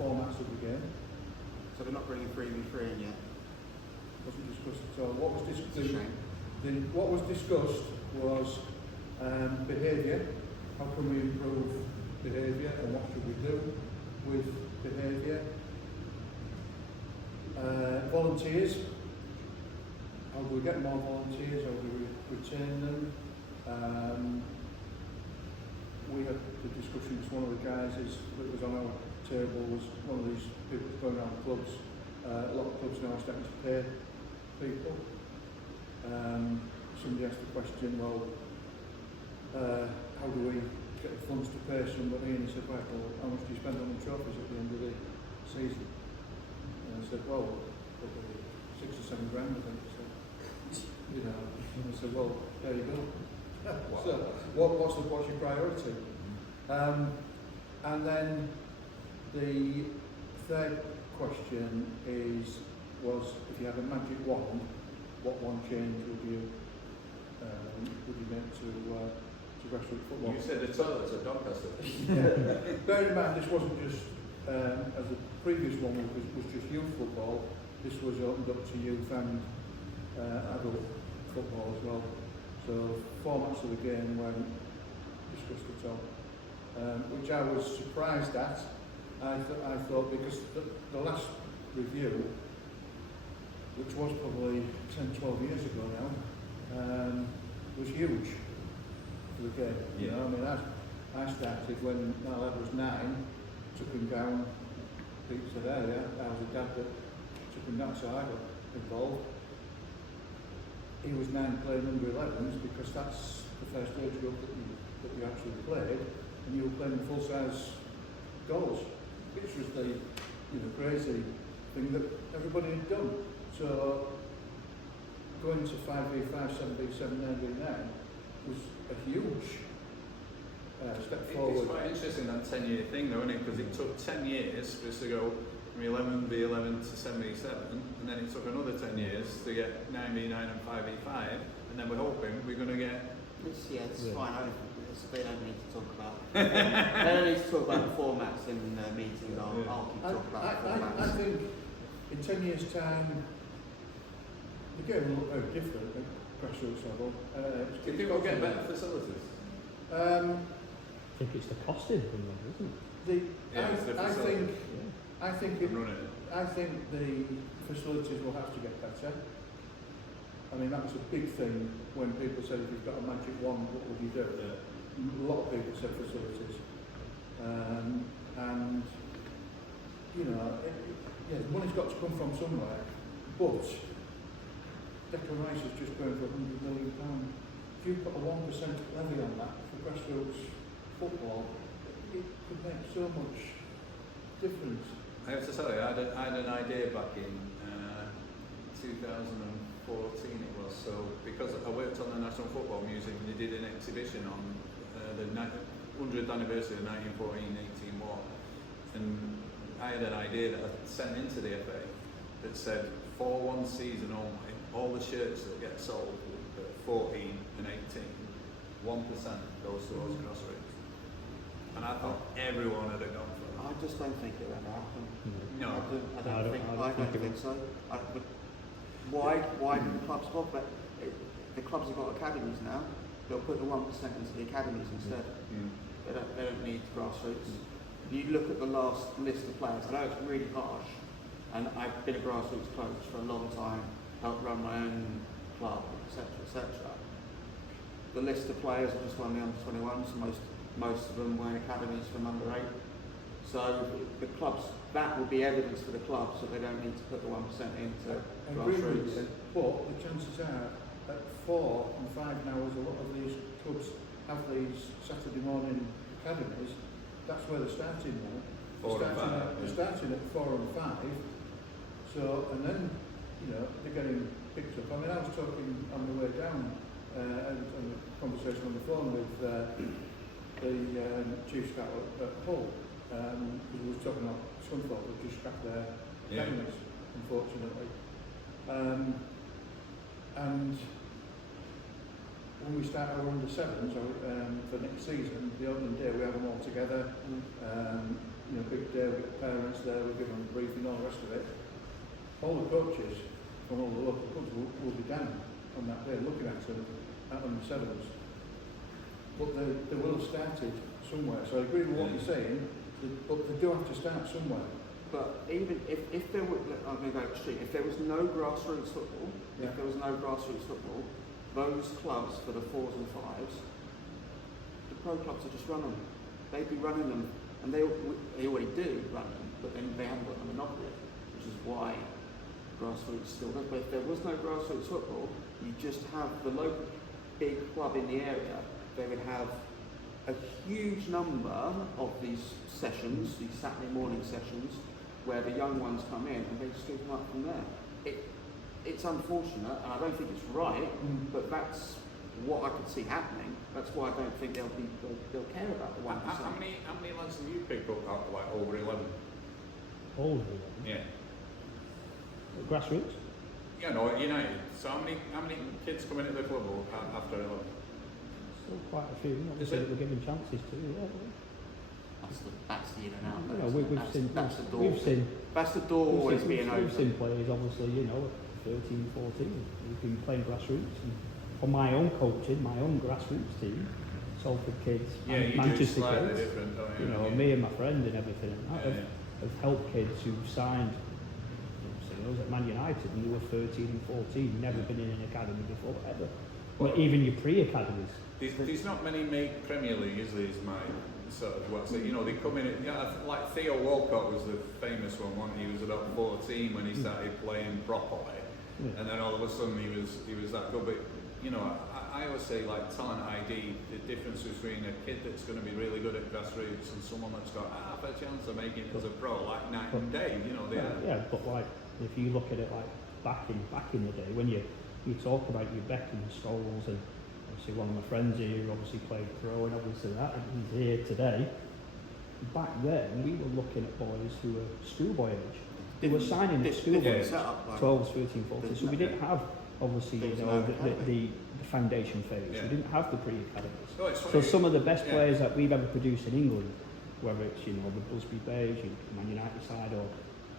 formats of the game. So they're not bringing 3v3 in yet? Wasn't discussed at all. What was discussed? It's a shame. What was discussed was behaviour. How can we improve behaviour and what should we do with behaviour? Volunteers. How do we get more volunteers? How do we retain them? We had the discussions. One of the guys that was on our table was one of these people going around clubs. A lot of clubs now are starting to pay people. Somebody asked the question, well, how do we get the funds to pay somebody? And he said, well, how much do you spend on the trophies at the end of the season? And I said, well, probably 6 or 7 grand, I think. So, and I said, well, there you go. Wow. So, what's your priority? And then the third question was if you had a magic wand, what one change would you make to grassroots football? You said the toilets at Doncaster. Yeah. Bear in mind, this wasn't just as the previous one was just youth football. This was opened up to youth and adult football as well. So formats of the game weren't discussed at all, which I was surprised at. I thought because the last review, which was probably 10-12 years ago now, was huge for the game. Yeah. I mean, I started when my lad was 9, took him down, Pete said earlier, I was a dad that took him down, so I got involved. He was 9 playing under 11s because that's the first age group that you actually played, and you were playing full-size goals, which was the crazy thing that everybody had done. So going to 5v5, 7v7, 9v9 was a huge step forward. It's quite interesting that 10-year thing though, isn't it? Because it took 10 years for us to go from 11v11 to 7v7, and then it took another 10 years to get 9v9 and 5v5, and then we're hoping we're going to get... It's fine. They don't need to talk about. They don't need to talk about the formats in meetings. I'll keep talking about the formats. I think in 10 years' time, the game will look very different at grassroots level. Do you think we'll get better facilities? I think it's the costing thing, isn't it? I think the facilities will have to get better. I mean, that was a big thing when people said, if you've got a magic wand, what would you do? Yeah. A lot of people said facilities. And, the money's got to come from somewhere, but Declan Rice is just going for £100 million. If you put a 1% levy on that for grassroots football, it could make so much difference. I have to tell you, I had an idea back in 2014 it was, so because I worked on the National Football Museum and they did an exhibition on the 100th anniversary of the 1914-18 war, and I had an idea that I sent into the FA that said, for one season only, all the shirts that get sold at 14 and 18, 1% goes towards grassroots. And I thought everyone had gone for that. I just don't think it will happen. No. I don't think so. Why do the clubs talk about it? The clubs have got academies now. They'll put the 1% into the academies instead. They don't need grassroots. If you look at the last list of players, I know it's really harsh, and I've been a grassroots coach for a long time, helped run my own club, etc., etc. The list of players have just won the under-21s, most of them were in academies from under 8. So the clubs, that will be evidence for the clubs that they don't need to put the 1% into grassroots. But the chances are at 4 and 5 now, as a lot of these clubs have these Saturday morning academies, that's where they're starting now. They're starting at 4 and 5. So, and then, they're getting picked up. I mean, I was talking on the way down, and a conversation on the phone with the chief scout at Hull, because we were talking about Scunthorpe, who just scrapped their academies, unfortunately. And when we start our under 7s for next season, the opening day we have them all together. Big day, we get parents there, we give them a briefing, all the rest of it. All the coaches from all the local clubs will be down on that day looking at them at under 7s. But they will have started somewhere. So I agree with what you're saying, but they do have to start somewhere. But even if there were, I'm going to go extreme, if there was no grassroots football, those clubs for the 4s and 5s, the pro clubs are just running them. They'd be running them, and they already do run them, but then they haven't got the monopoly, which is why grassroots still does. But if there was no grassroots football, you just have the local big club in the area, they would have a huge number of these sessions, these Saturday morning sessions, where the young ones come in and they scoop them up from there. It's unfortunate, and I don't think it's right, but that's what I could see happening. That's why I don't think they'll care about the 1%. How many lads have you picked up out like over 11? Over 11? Yeah. Grassroots? Yeah, no, at United. So how many kids come into the club after 11? Still quite a few. Obviously, we're giving chances to. That's the in and out. That's the door always being open. We've seen players, obviously, 13, 14. We've been playing grassroots. And for my own coaching, my own grassroots team, Salford kids, Manchester kids, different, don't you? me and my friend and everything, and that have helped kids who signed. I was at Man United and they were 13 and 14, never been in an academy before ever. Well, even your pre-academies. There's not many make Premier League, is there? Is my sort of what's it? You know, they come in. Like Theo Walcott was the famous one. He was about 14 when he started playing properly, and then all of a sudden he was that good. But you know, I always say like talent ID. The difference between a kid that's going to be really good at grassroots and someone that's got half a chance of making it as a pro, like night and day. You know, they are. Yeah, but like if you look at it like back in the day when you talk about your Beckham, Scholes, and obviously one of my friends here who obviously played pro and obviously that, and he's here today. Back then, we were looking at boys who were schoolboy age. They were signing at schoolboy age, 12, 13, 14. So we didn't have, obviously, you know, the foundation phase. We didn't have the pre-academies. So some of the best players that we've ever produced in England, whether it's, you know, the Busby Bays, Man United side, or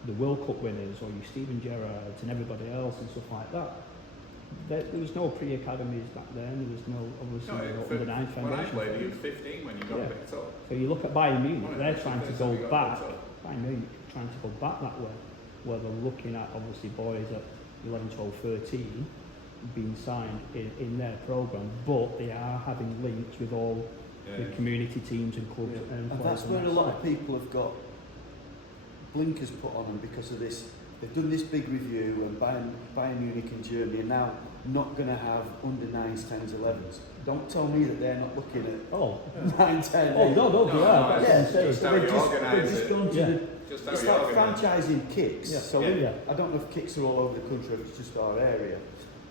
the World Cup winners, or your Steven Gerrards and everybody else and stuff like that, there was no pre-academies back then. There was no, obviously, under-9 foundation. When I played, you were 15 when you got picked up. So you look at Bayern Munich, they're trying to go back. Bayern Munich trying to go back that way, where they're looking at obviously boys at 11, 12, 13 being signed in their programme, but they are having links with all the community teams and clubs. And that's where a lot of people have got blinkers put on them because of this. They've done this big review, and Bayern Munich and Germany are now not going to have under 9s, 10s, 11s. Don't tell me that they're not looking at 9, 10. Oh, no, they are. Just how you organise it. It's like franchising kicks. Yeah. So I don't know if kicks are all over the country, if it's just our area.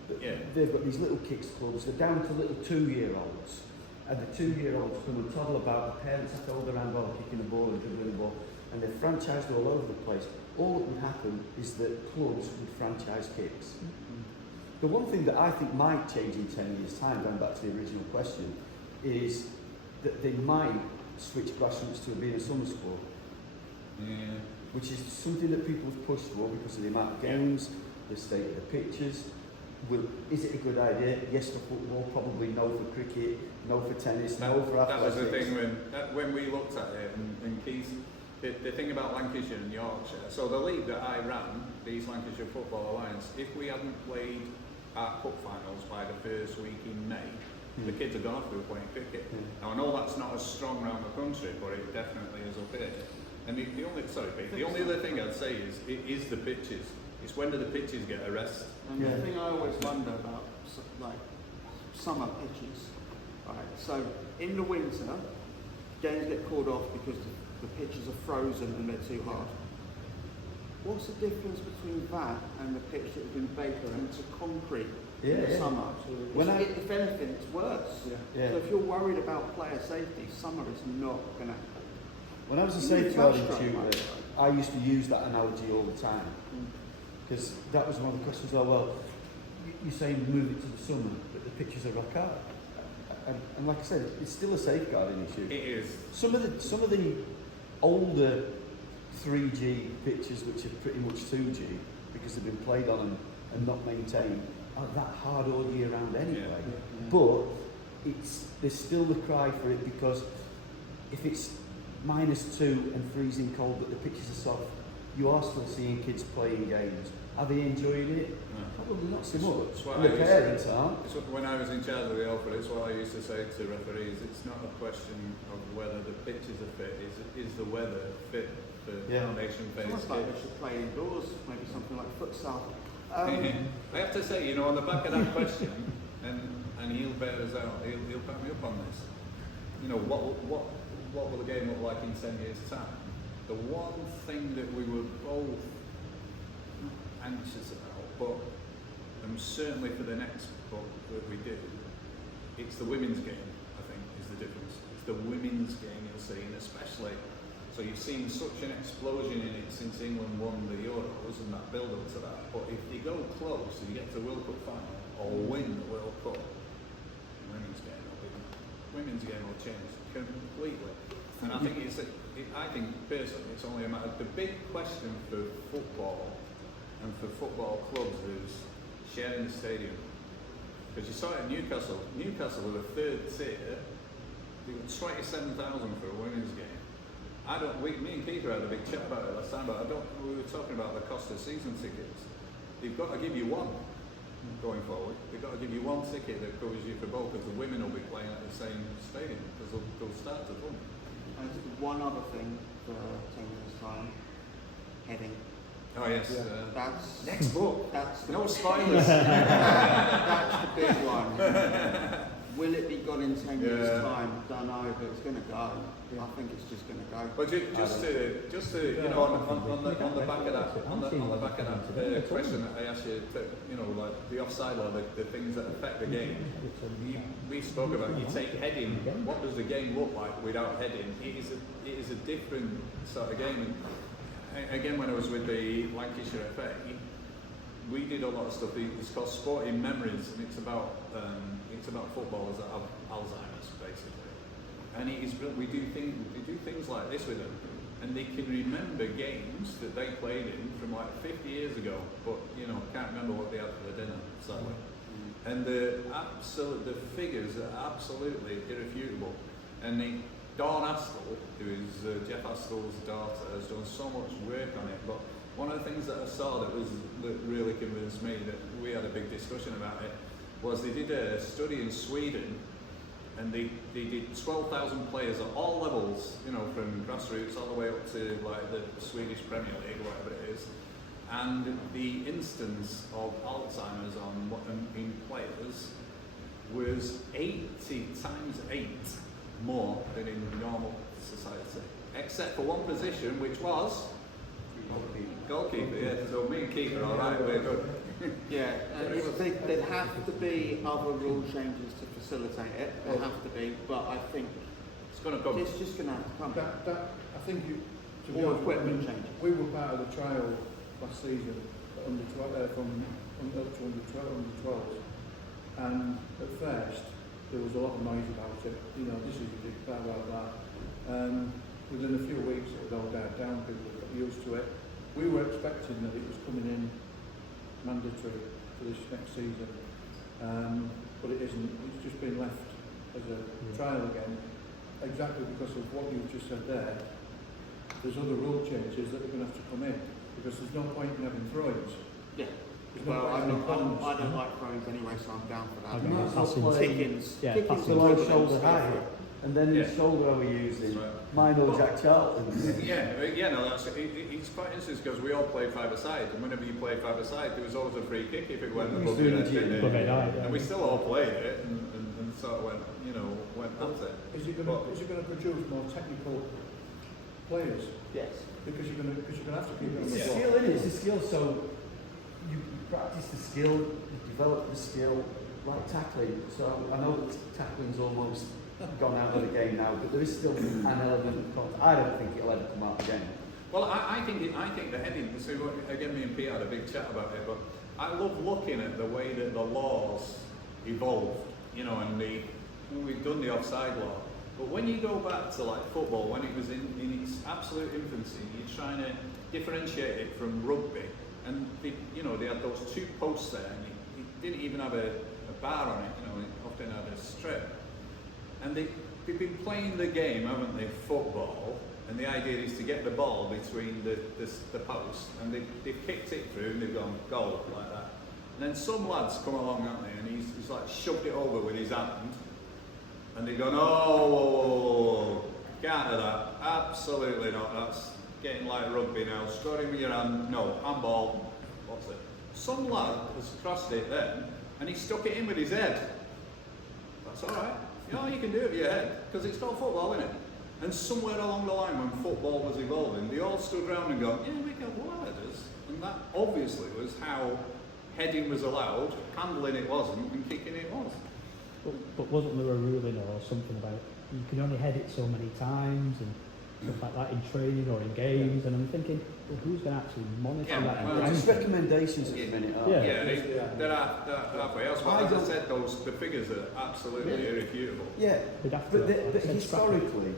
But they've got these little kicks clubs. They're down to little 2-year-olds. And the 2-year-olds come and toddle about. The parents are told around while kicking the ball and dribbling the ball. And they're franchised all over the place. All that would happen is that clubs would franchise kicks. The one thing that I think might change in 10 years' time, going back to the original question, is that they might switch grassroots to being a summer sport. Which is something that people have pushed for because of the amount of games, the state of the pitches. Is it a good idea? Yes for football, probably no for cricket, no for tennis, no for athletics. That was the thing when we looked at it, and Keith, the thing about Lancashire and Yorkshire, so the league that I ran, the East Lancashire Football Alliance, if we hadn't played our cup finals by the first week in May, the kids had gone off to playing cricket. Now I know that's not as strong around the country, but it definitely is up here. And the only other thing I'd say is the pitches. It's when do the pitches get a rest? And the thing I always wonder about, like, summer pitches, right? So in the winter, games get called off because the pitches are frozen and they're too hard. What's the difference between that and the pitch that has been baked into concrete in the summer? If anything, it's worse. So if you're worried about player safety, summer is not going to happen. When I was a safeguarding tutor, I used to use that analogy all the time. Because that was one of the questions. You're saying move it to the summer, but the pitches are rock hard. And like I said, it's still a safeguarding issue. It is. Some of the older 3G pitches, which are pretty much 2G, because they've been played on and not maintained, are that hard all year round anyway. But there's still the cry for it, because if it's -2 and freezing cold, but the pitches are soft, you are still seeing kids playing games. Are they enjoying it? Probably not so much. And the parents aren't. When I was in charge of the Alfred, it's what I used to say to referees. It's not a question of whether the pitches are fit. Is the weather fit for foundation phase? It's almost like they should play indoors, maybe something like futsal. I have to say, on the back of that question, and he'll bear us out. He'll back me up on this. What will the game look like in 10 years' time? The one thing that we were both anxious about, but certainly for the next book that we do, it's the women's game, I think, is the difference. It's the women's game you'll see, and especially, so you've seen such an explosion in it since England won the Euros and that build-up to that, but if you go close and you get to the World Cup final, or win the World Cup, women's game will change completely. And I think I think personally it's only a matter. The big question for football and for football clubs is sharing the stadium. Because you saw it at Newcastle. Newcastle were the third tier. They were 27,000 for a women's game. Me and Peter had a big chat about it last time, but we were talking about the cost of season tickets. They've got to give you one. going forward. They've got to give you one ticket that covers you for both, because the women will be playing at the same stadium, because they'll start to run. And one other thing for 10 years' time, heading. Oh yes. Yeah. That's Next book. That's the, No spoilers. that's the big one. Will it be gone in 10 years' time? Don't know, but it's going to go. I think it's just going to go. But just to you know, on the back of that, on the back of that question that I asked you, you know, like the offside law, the things that affect the game. We spoke about. You take heading. What does the game look like without heading? It is a different sort of game. And again, when I was with the Lancashire FA, we did a lot of stuff. It's called Sporting Memories, and it's about footballers that have Alzheimer's, basically. And we do things like this with them, and they can remember games that they played in from like 50 years ago, but you know, can't remember what they had for their dinner, sadly. And the figures are absolutely irrefutable. And Dawn Astill, who is Jeff Astill's daughter, has done so much work on it. But one of the things that I saw that really convinced me, that we had a big discussion about it, was they did a study in Sweden, and they did 12,000 players at all levels, you know, from grassroots all the way up to like the Swedish Premier League, whatever it is. And the instance of Alzheimer's in players was 80 times 8 more than in normal society, except for one position, which was goalkeeper. Yeah, so me and keeper, all right, we're good. Yeah, there'd have to be other rule changes to facilitate it. There have to be, but I think It's going to come. it's just going to have to come. I think to be Or honest, equipment changes. we were part of the trial last season from up to under 12s, and at first there was a lot of noise about it. You know, this is blah blah blah. Within a few weeks it had all died down. People got used to it. We were expecting that it was coming in mandatory for this next season, but it isn't. It's just been left as a trial again, exactly because of what you've just said there. There's other rule changes that are going to have to come in, because there's no point in having throw-ins. Yeah. There's no Well, point in having corners. I don't like throws anyway, so I'm down for that. Okay, might as well passing. play Kickings. Yeah, Kickings passing. and below dribblings, shoulder go height, for it. and then Yeah. his shoulder are we using? That's right. Mine or Jack Charlton's. Yeah, no, it's quite interesting, because we all play five-a-side, and whenever you play five-a-side, there was always a free kick if it went We above used to your do head, it in the didn't gym. it? Yeah. And we still all played it, and sort of went at it. Is it going to produce more technical players? Yes. Because you're going to have to keep it on It's the a ball. skill, isn't it? It's a skill, so you practice the skill, you develop the skill, like tackling. So I know that tackling's almost gone out of the game now, but there is still an element of contact. I don't think it'll ever come out again. Well, I think the heading. So again, me and Pete had a big chat about it, but I love looking at the way that the laws evolved. You know, and we've done the offside law. But when you go back to like football, when it was in its absolute infancy, you're trying to differentiate it from rugby, and they had those two posts there, and it didn't even have a bar on it. You know, it often had a strip. And they've been playing the game, haven't they? Football, and the idea is to get the ball between the posts, and they've kicked it through, and they've gone goal like that. And then some lads come along, haven't they? And he's like shoved it over with his hand. And they've gone, oh, can't do that. Absolutely not. That's getting like rugby now. Scoring with your hand, no. Handball, what's it? Some lad has crossed it then, and he stuck it in with his head. That's all right. You can do it with your head, because it's not football, isn't it? And somewhere along the line, when football was evolving, they all stood round and gone, yeah, we can well it is. And that obviously was how heading was allowed, handling it wasn't, and kicking it was. But wasn't there a ruling or something about you can only head it so many times and stuff like that in training or in games? And I'm thinking, well, who's going to actually monitor Yeah, that? well, and Just rank it? recommendations at the minute, aren't Yeah. they? There are halfway else. But as I said, the figures are absolutely irrefutable. Yeah, They'd have to, but send scrap it. historically,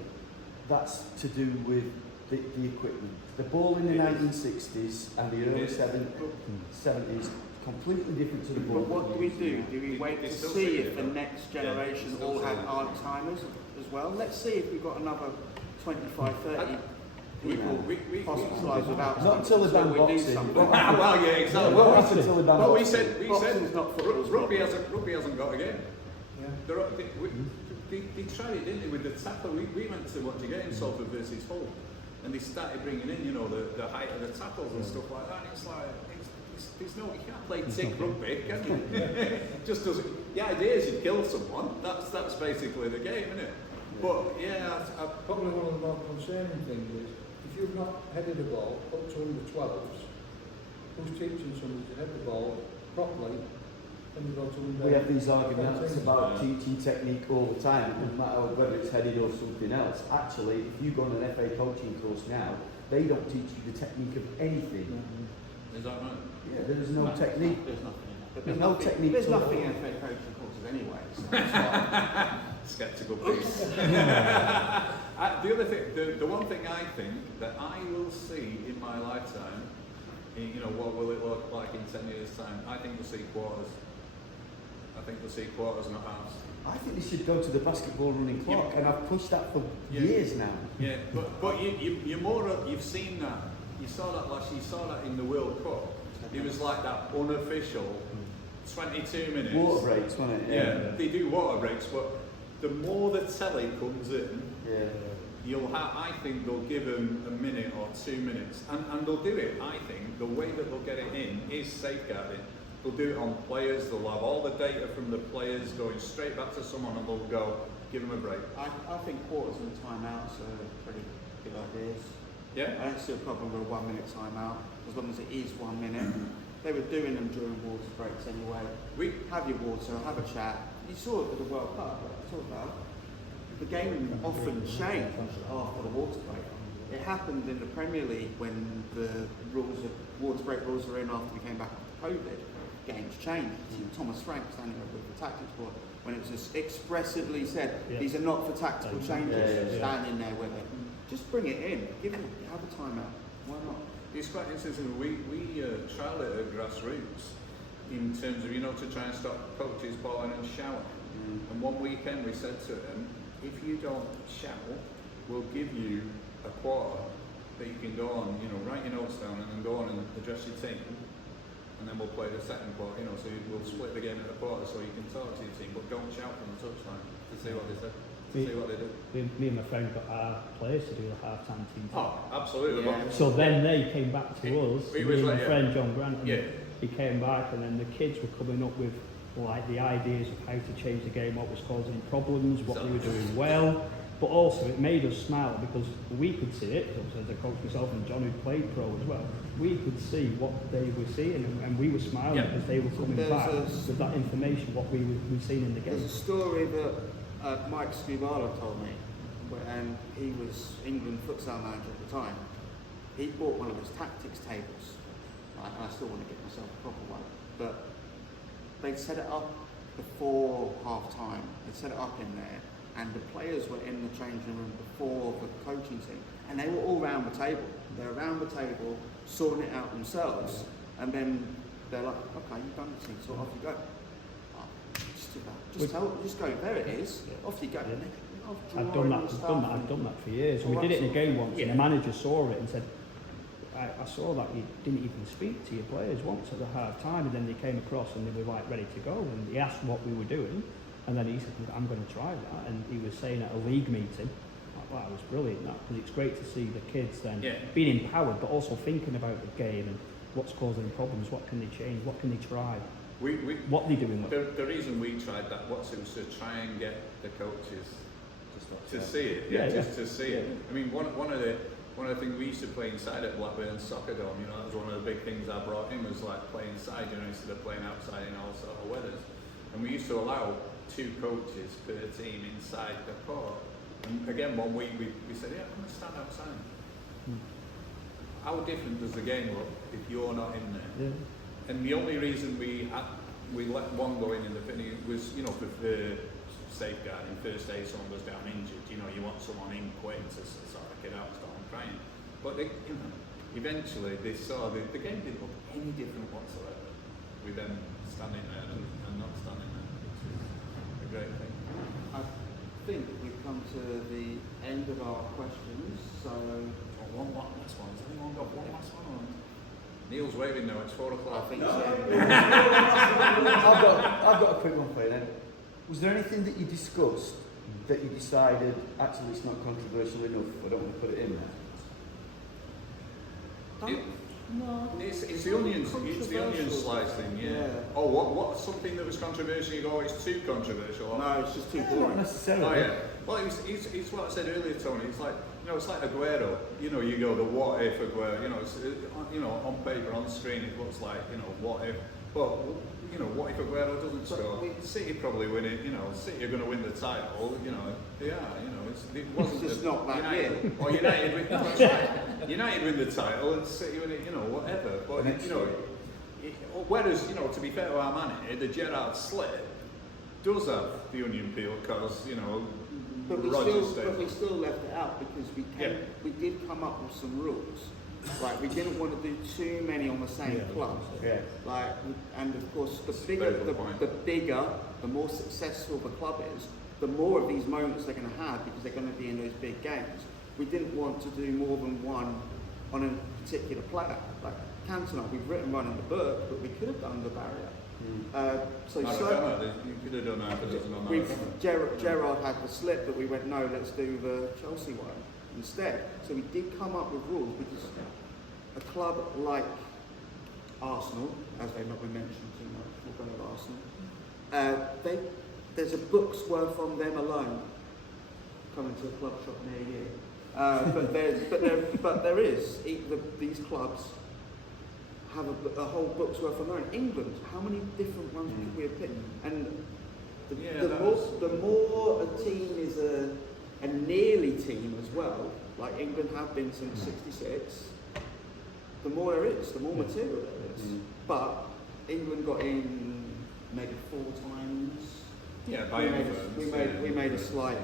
that's to do with the equipment. The ball in the 1960s and the early 70s, completely different to the ball. But what do we do? Do we wait They to still see see if it, the though. next generation still all see have it. Alzheimer's as well? Let's see if we've got another 25, 30 Hospitalise without Not until the ban we do boxing. something. well, yeah, exactly. What happened until the ban Well, we boxing? said Boxing's not football's rugby problem. hasn't got a game. Yeah. They tried it, didn't they, with the tackle? We went to watch a game, Salford versus Hull, and they started bringing in, the height of the tackles and stuff like that. And it's like, there's no, you can't play tick rugby, can you? It just doesn't. The idea is you kill someone. That's basically the game, isn't it? But yeah, Probably one of the more concerning things is, if you've not headed a ball up to under 12s, who's teaching somebody to head the ball properly when you go to under We have these arguments 14s? about teaching technique all the time, no matter whether it's headed or something else. Actually, if you go on an FA coaching course now, they don't teach you the technique of anything. is that right? Yeah, there is no technique. There's nothing in that. But There's no technique There's to it. nothing in FA coaching courses anyway. So it's like, Skeptical piece. The other thing, the one thing I think that I will see in my lifetime, what will it look like in 10 years' time? I think we'll see quarters. I think we'll see quarters, not halves. I think they should go to the basketball running clock, Yeah. and I've pushed that for Yeah. years now. Yeah, but you've seen that. You saw that last year. You saw that in the World Cup. It was like that unofficial 22 minutes. Water breaks, wasn't it? Yeah, they do water breaks, but the more the telly comes in, Yeah. I think they'll give them a minute or 2 minutes, and they'll do it. I think the way that they'll get it in is safeguarding. They'll do it on players. They'll have all the data from the players going straight back to someone, and they'll go, give them a break. I think quarters and timeouts are pretty good ideas. Yeah. I don't see a problem with a 1 minute timeout, as long as it is 1 minute. They were doing them during water breaks anyway. Have your water, have a chat. You saw it with the World Cup, what I talked about. The game often changed after the water break. It happened in the Premier League when the water break rules were in after we came back after COVID. Games changed. Thomas Frank standing up with the tactics board when it was just expressively said, these are not for tactical changes, standing there with it. Just bring it in, have a timeout. Why not? It's quite interesting. We trial it at grassroots in terms of, to try and stop coaches balling and shouting. And one weekend we said to them, if you don't shout, we'll give you a quarter that you can go on, write your notes down and then go on and address your team. And then we'll play the second quarter, so we'll split the game at a quarter so you can talk to your team, but don't shout from the touchline to see what they said. See what they do. Me and my friend got our players to do the half-time team. Oh, absolutely. Yeah. So then they came back to us, He me was and like, my friend John Grant, and Yeah. he came back, and then the kids were coming up with the ideas of how to change the game, what was causing problems, what they were doing well, but also it made us smile because we could see it, as a coach myself and John who played pro as well, we could see what they were seeing and we were smiling because they were coming back with that information, what we were seeing in the game. There's a story that Mike Scubala told me, and he was England futsal manager at the time. He bought one of his tactics tables, and I still want to get myself a proper one, but they'd set it up before half time. They'd set it up in there, and the players were in the changing room before the coaching team, and they were all round the table. They're around the table, sorting it out themselves, and then they're like, okay, you've done the thing, so off you go. Just do that. Just go, there it is, off you go. I've done that for years. We did it in a game once, and the manager saw it and said, I saw that you didn't even speak to your players once at the half time, and then they came across and they were like ready to go, and he asked what we were doing, and then he said, I'm going to try that, and he was saying at a league meeting, wow, it was brilliant that, because it's great to see the kids then being empowered, but also thinking about the game and what's causing problems, what can they change, what can they try, what are they doing with it. The reason we tried that was to try and get the coaches to see it, to see it. I mean, one of the things we used to play inside at Blackburn Soccer Dome, that was one of the big things I brought in, was like playing inside, instead of playing outside in all sort of weathers. And we used to allow 2 coaches per team inside the court. And again, one week we said, come and stand outside. How different does the game look if you're not in there? Yeah. And the only reason we let one go in the fitting was, for the safeguarding, first aid, someone goes down injured, you want someone in quick to sort of get out and start crying. But eventually they saw the game didn't look any different whatsoever with them standing there and not standing there, which is a great thing. I think we've come to the end of our questions, so... One last one? Has anyone got one last one? Or? Neil's waving now. It's 4 o'clock. I think so. I've got a quick one for you then. Was there anything that you discussed that you decided actually it's not controversial enough? I don't want to put it in there. No. It's the onion slice thing, yeah. Oh, what's something that was controversial? You go, it's too controversial. No, it's just too Not boring. necessarily. Oh yeah. Well, it's what I said earlier, Tony. It's like, you know, it's like Aguero. You know, you go the what if Aguero. You know, on paper, on screen, it looks like, you know, what if. But you know, what if Aguero doesn't score? City probably win it. You know, City are going to win the title. You know, they are. You know, it wasn't It's just not that United or United. No, that's right. United win the title and City win it. You know, whatever. But you know, whereas you know, to be fair to our man here, the Gerrard slip does have the onion peel because you know. But we still left it out because we did come up with some rules. Like we didn't want to do too many on the same club. Yeah. Like, and of course, the bigger, the more successful the club is, the more of these moments they're going to have because they're going to be in those big games. We didn't want to do more than one on a particular player. Like Cantona, we've written one in the book, but we could have done the barrier. You could have done half a dozen on that. Gerrard had the slip, but we went, no, let's do the Chelsea one instead. So we did come up with rules because a club like Arsenal, as they've not been mentioned too much, we'll go with Arsenal, there's a book's worth on them alone coming to a club shop near you. But there is, these clubs have a whole book's worth on their own. England, how many different ones could we have picked? And the more a team is a nearly team as well, like England have been since '66, the more there is, the more material there is. But England got in maybe 4 times. Yeah, we made a slight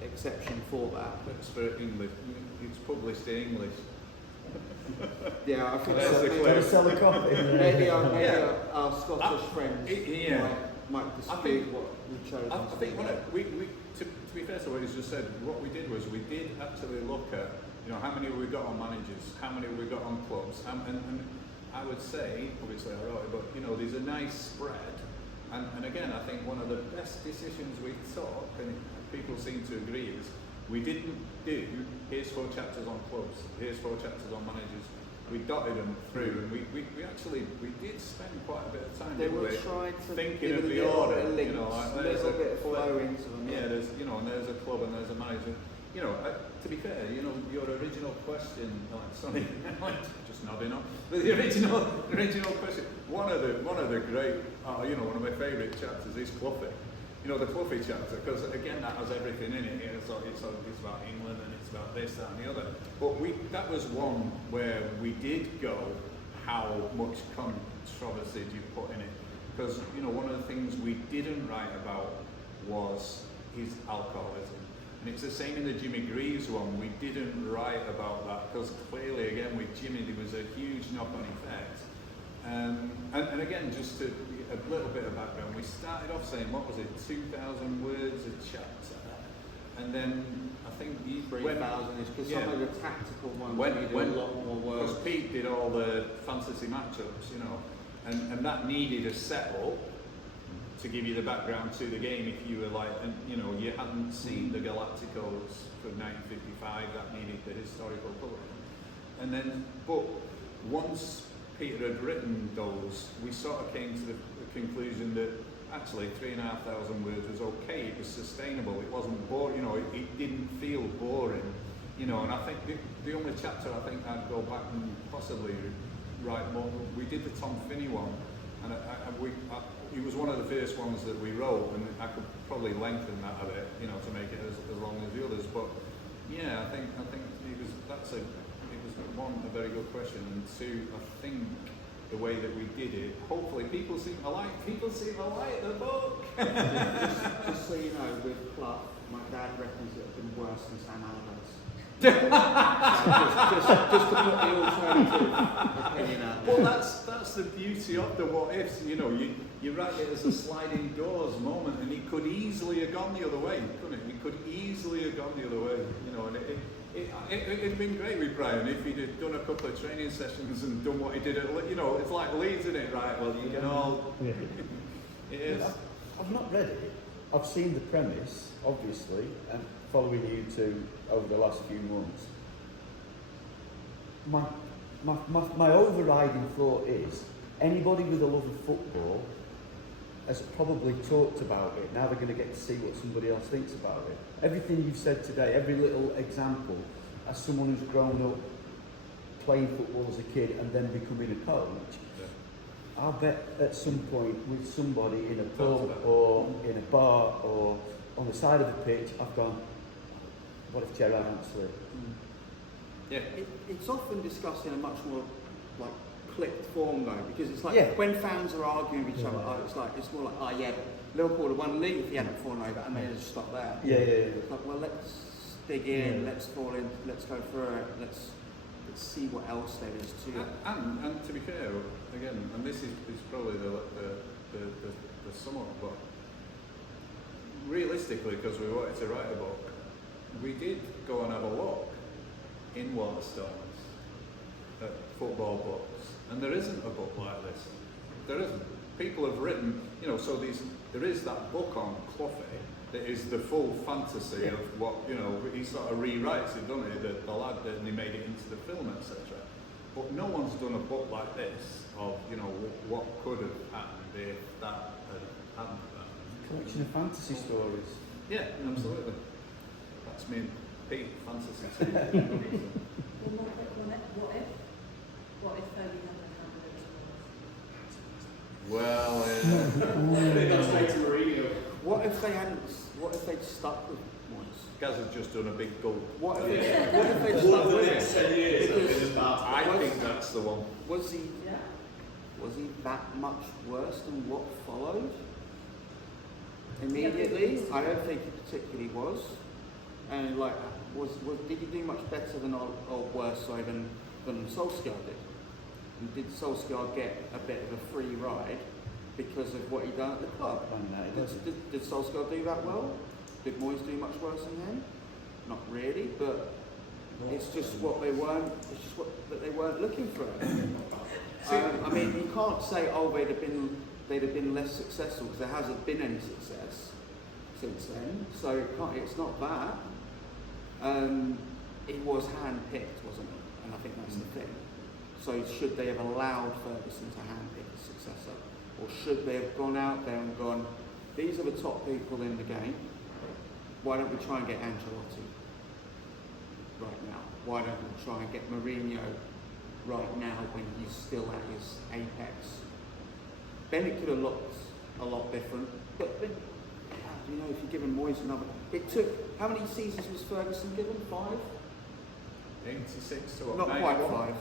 exception for that. It's for English. It's published in English. Yeah, I think There's Sell a copy. maybe our Scottish friends might dispute think, what we chose. I think to be fair to what he's just said, what we did was we did actually look at, you know, how many we got on managers, how many we got on clubs, and I would say, obviously I wrote it, but you know, there's a nice spread, and again, I think one of the best decisions we took, and people seem to agree, is we didn't do, here's 4 chapters on clubs, here's 4 chapters on managers. We dotted them through, and we did spend quite a bit of time thinking of the order. You know, like there's a bit of flow into them. Yeah, there's and there's a club and there's a manager. You know, to be fair, you know, your original question, sorry, just nodding off. But the original question, one of the great, one of my favourite chapters is Cloughie. You know, the Cloughie chapter, because again, that has everything in it. It's about England and it's about this, that, and the other. But that was one where we did go, how much controversy do you put in it? Because, you know, one of the things we didn't write about was his alcoholism. And it's the same in the Jimmy Greaves one. We didn't write about that because clearly, again, with Jimmy, there was a huge knock-on effect. And again, just a little bit of background, we started off saying, what was it, 2,000 words a chapter, and then I think 3,000 is because some of the tactical ones we do a lot more work. Because Pete did all the fantasy matchups, you know, and that needed a setup to give you the background to the game if you were like, and you know, you hadn't seen the Galacticos for 1955, that needed the historical colouring. And then, but once Peter had written those, we sort of came to the conclusion that actually 3,500 words was okay, it was sustainable, it wasn't boring, you know, it didn't feel boring, you know, and I think the only chapter I think I'd go back and possibly write more, we did the Tom Finney one, and it was one of the first ones that we wrote, and I could probably lengthen that a bit, you know, to make it as long as the others, but yeah, I think it was one, a very good question, and 2, I think the way that we did it, hopefully people seem to like the book. just so you know, with Clough, my dad reckons it would have been worse than Sam Allardyce. just to put the alternative opinion out there. Well, that's the beauty of the what ifs. You know, you write it as a sliding doors moment, and it could easily have gone the other way, couldn't it? It could easily have gone the other way. You know, and It'd been great with Brian if he'd have done a couple of training sessions and done what he did at, it's like Leeds, isn't it? Right, well, you can all... Yeah. It is. I've not read it. I've seen the premise, obviously, and following you two over the last few months. My overriding thought is, anybody with a love of football has probably talked about it. Now they're going to get to see what somebody else thinks about it. Everything you've said today, every little example, as someone who's grown up playing football as a kid and then becoming a coach, I bet at some point with somebody in a pub or in a bar or on the side of the pitch, I've gone, what if Gerrard hadn't slipped? Yeah. It's often discussed in a much more like clipped form though, because it's like when fans are arguing with each other, it's more like, yeah, Liverpool would have won the league if he hadn't fallen over, and they just stop there. Yeah. It's like, well, let's dig in, let's fall in, let's go through it, let's see what else there is to it. And to be fair, again, and this is probably the sum up, but realistically, because we wanted to write a book, we did go and have a look in Waterstones at football books, and there isn't a book like this. There isn't. People have written, so there is that book on Cloughy that is the full fantasy of what, he sort of rewrites it, doesn't he, the lad, and he made it into the film, etc. But no one's done a book like this of, what could have happened if that had happened. Collection of fantasy stories. Yeah, absolutely. That's me, Pete, fantasy too. One more quick one. What if Fergie hadn't handed Well, I think that's straight to Mourinho. What if they'd stuck with Moyes? Gaz has just done a big gulp. What if they'd stuck Over the with next him? 10 years, Because it's about I think that's the one. Was he Yeah. was he that much worse than what followed? Immediately, I don't think he particularly was. And did he do much better than or worse than Solskjaer did? And did Solskjaer get a bit of a free ride because of what he done at the club? Did Solskjaer do that well? Did Moyes do much worse than him? Not really, but it's just what they weren't. It's just that they weren't looking for it. I mean, you can't say they'd have been less successful because there hasn't been any success since then. So it's not that. It was hand-picked, wasn't it? And I think that's the thing. So should they have allowed Ferguson to hand-pick a successor? Or should they have gone out there and gone, these are the top people in the game, why don't we try and get Ancelotti right now? Why don't we try and get Mourinho right now when he's still at his apex? Bennett could have looked a lot different, but if you're giving Moyes another... It took... How many seasons was Ferguson given? 5? 86 to what? Not 91? quite 5.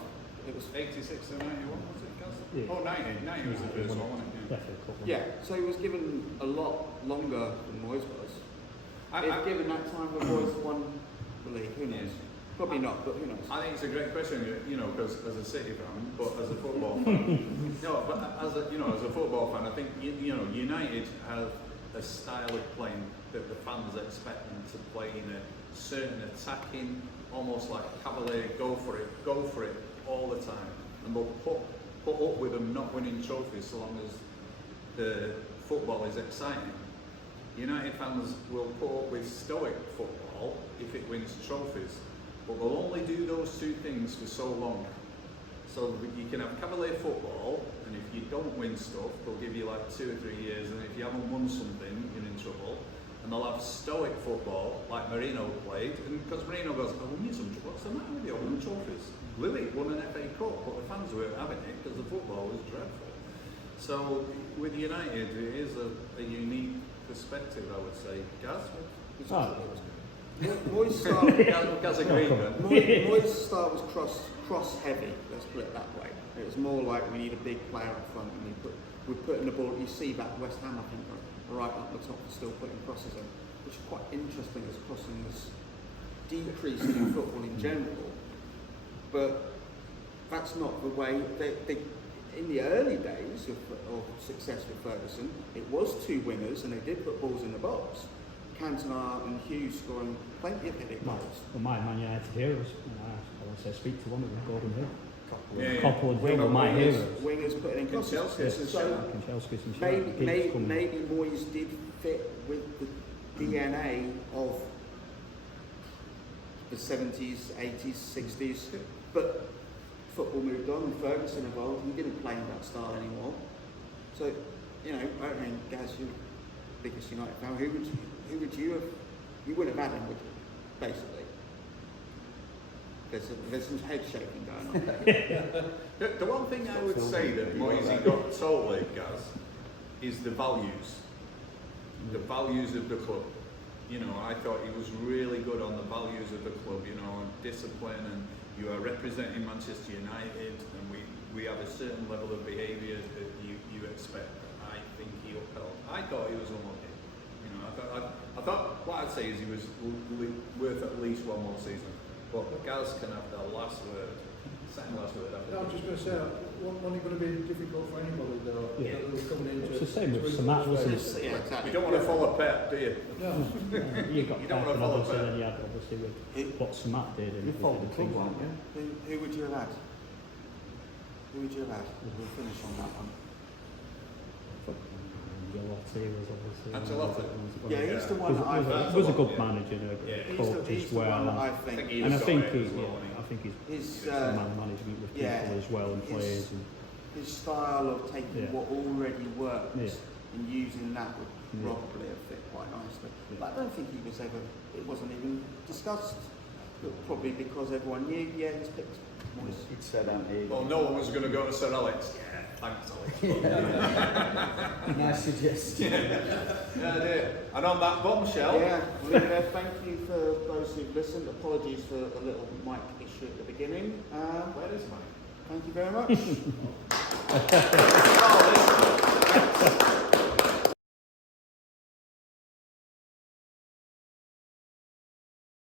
It was 86 to 91, was it, Gaz? Yeah. Oh, 90. 90 was the first one, wasn't it? Definitely a couple. Yeah, so he was given a lot longer than Moyes was. If given that time when Moyes won the league, who knows? Probably not, but who knows? I think it's a great question, because as a City fan, but as a football fan, as a football fan, I think United have a style of playing that the fans expect them to play in a certain attacking, almost like Cavalier, go for it all the time, and they'll put up with them not winning trophies so long as the football is exciting. United fans will put up with stoic football if it wins trophies, but they'll only do those two things for so long. So you can have Cavalier football, and if you don't win stuff, they'll give you like 2 or 3 years, and if you haven't won something, you're in trouble. And they'll have stoic football, like Mourinho played, and because Mourinho goes, I won you some trophies. What's the matter with you? I won trophies. Lily won an FA Cup, but the fans weren't having it because the football was dreadful. So with United, it is a unique perspective, I would say. Gaz? Moyes' style... Gaz agreement. Moyes' style was cross heavy, let's put it that way. It was more like we need a big player up front, and we put in the ball. You see that West Ham, I think, right up the top, still putting crosses in, which is quite interesting as crossing is decreasing in football in general. But that's not the way they in the early days of success with Ferguson, it was 2 winners and they did put balls in the box. Cantona and Hughes scoring plenty of headed goals. Well, my Man United heroes, I want to say speak to one of them, Gordon Hill. Yeah. Couple of Hill were my heroes. Wingers putting in crosses. Chelsea. So Kanchelskis and maybe Moyes did fit with the DNA of the 70s, 80s, 60s, but football moved on and Ferguson evolved. He didn't play in that style anymore. So, you know, I mean, Gaz, you're the biggest United fan. Who would you have? You wouldn't have had him, would you? Basically. There's some head shaking going on there. The one thing I would say that Moisey got totally, Gaz, is the values. The values of the club. You know, I thought he was really good on the values of the club, you know, and discipline, and you are representing Manchester United, and we have a certain level of behaviour that you expect. I think he upheld. I thought he was unlucky. You know, I thought what I'd say is he was worth at least one more season. But Gaz can have the last word, second last word after. No, I'm just going to say, wasn't it going to be difficult for anybody though? Yeah. That was coming into It's the same with Samat, wasn't it? Yeah, exactly. You don't want to follow Pep, do you? No. You got You don't Pep, wanna and follow obviously Pep. then you had obviously with what Samat did. And You followed the club, things weren't you? Who would you have had? Who would you have had? We'll finish on that one. Ancelotti was obviously. Ancelotti. Yeah, he's the one that I think. He was a good manager, and a Yeah. coach He's as the one that well. I think. he And I was think got he, it as well, I think he's His man management with people yeah, as well and his- players. And, his style of taking Yeah. what already works Yeah. and using that would Yeah. probably have fit quite nicely. Yeah. But I don't think he was ever. It wasn't even discussed. But probably because everyone knew. Yeah, he's picked Moyes. It said out here. Well, no one was going to go to Sir Alex. Yeah, thanks, Alex. Nice suggestion. Yeah, dear. And on that bombshell, Yeah, we'll leave it there. Thank you for those who've listened. Apologies for a little mic issue at the beginning. where is Mike? Thank you very much. Oh, listen.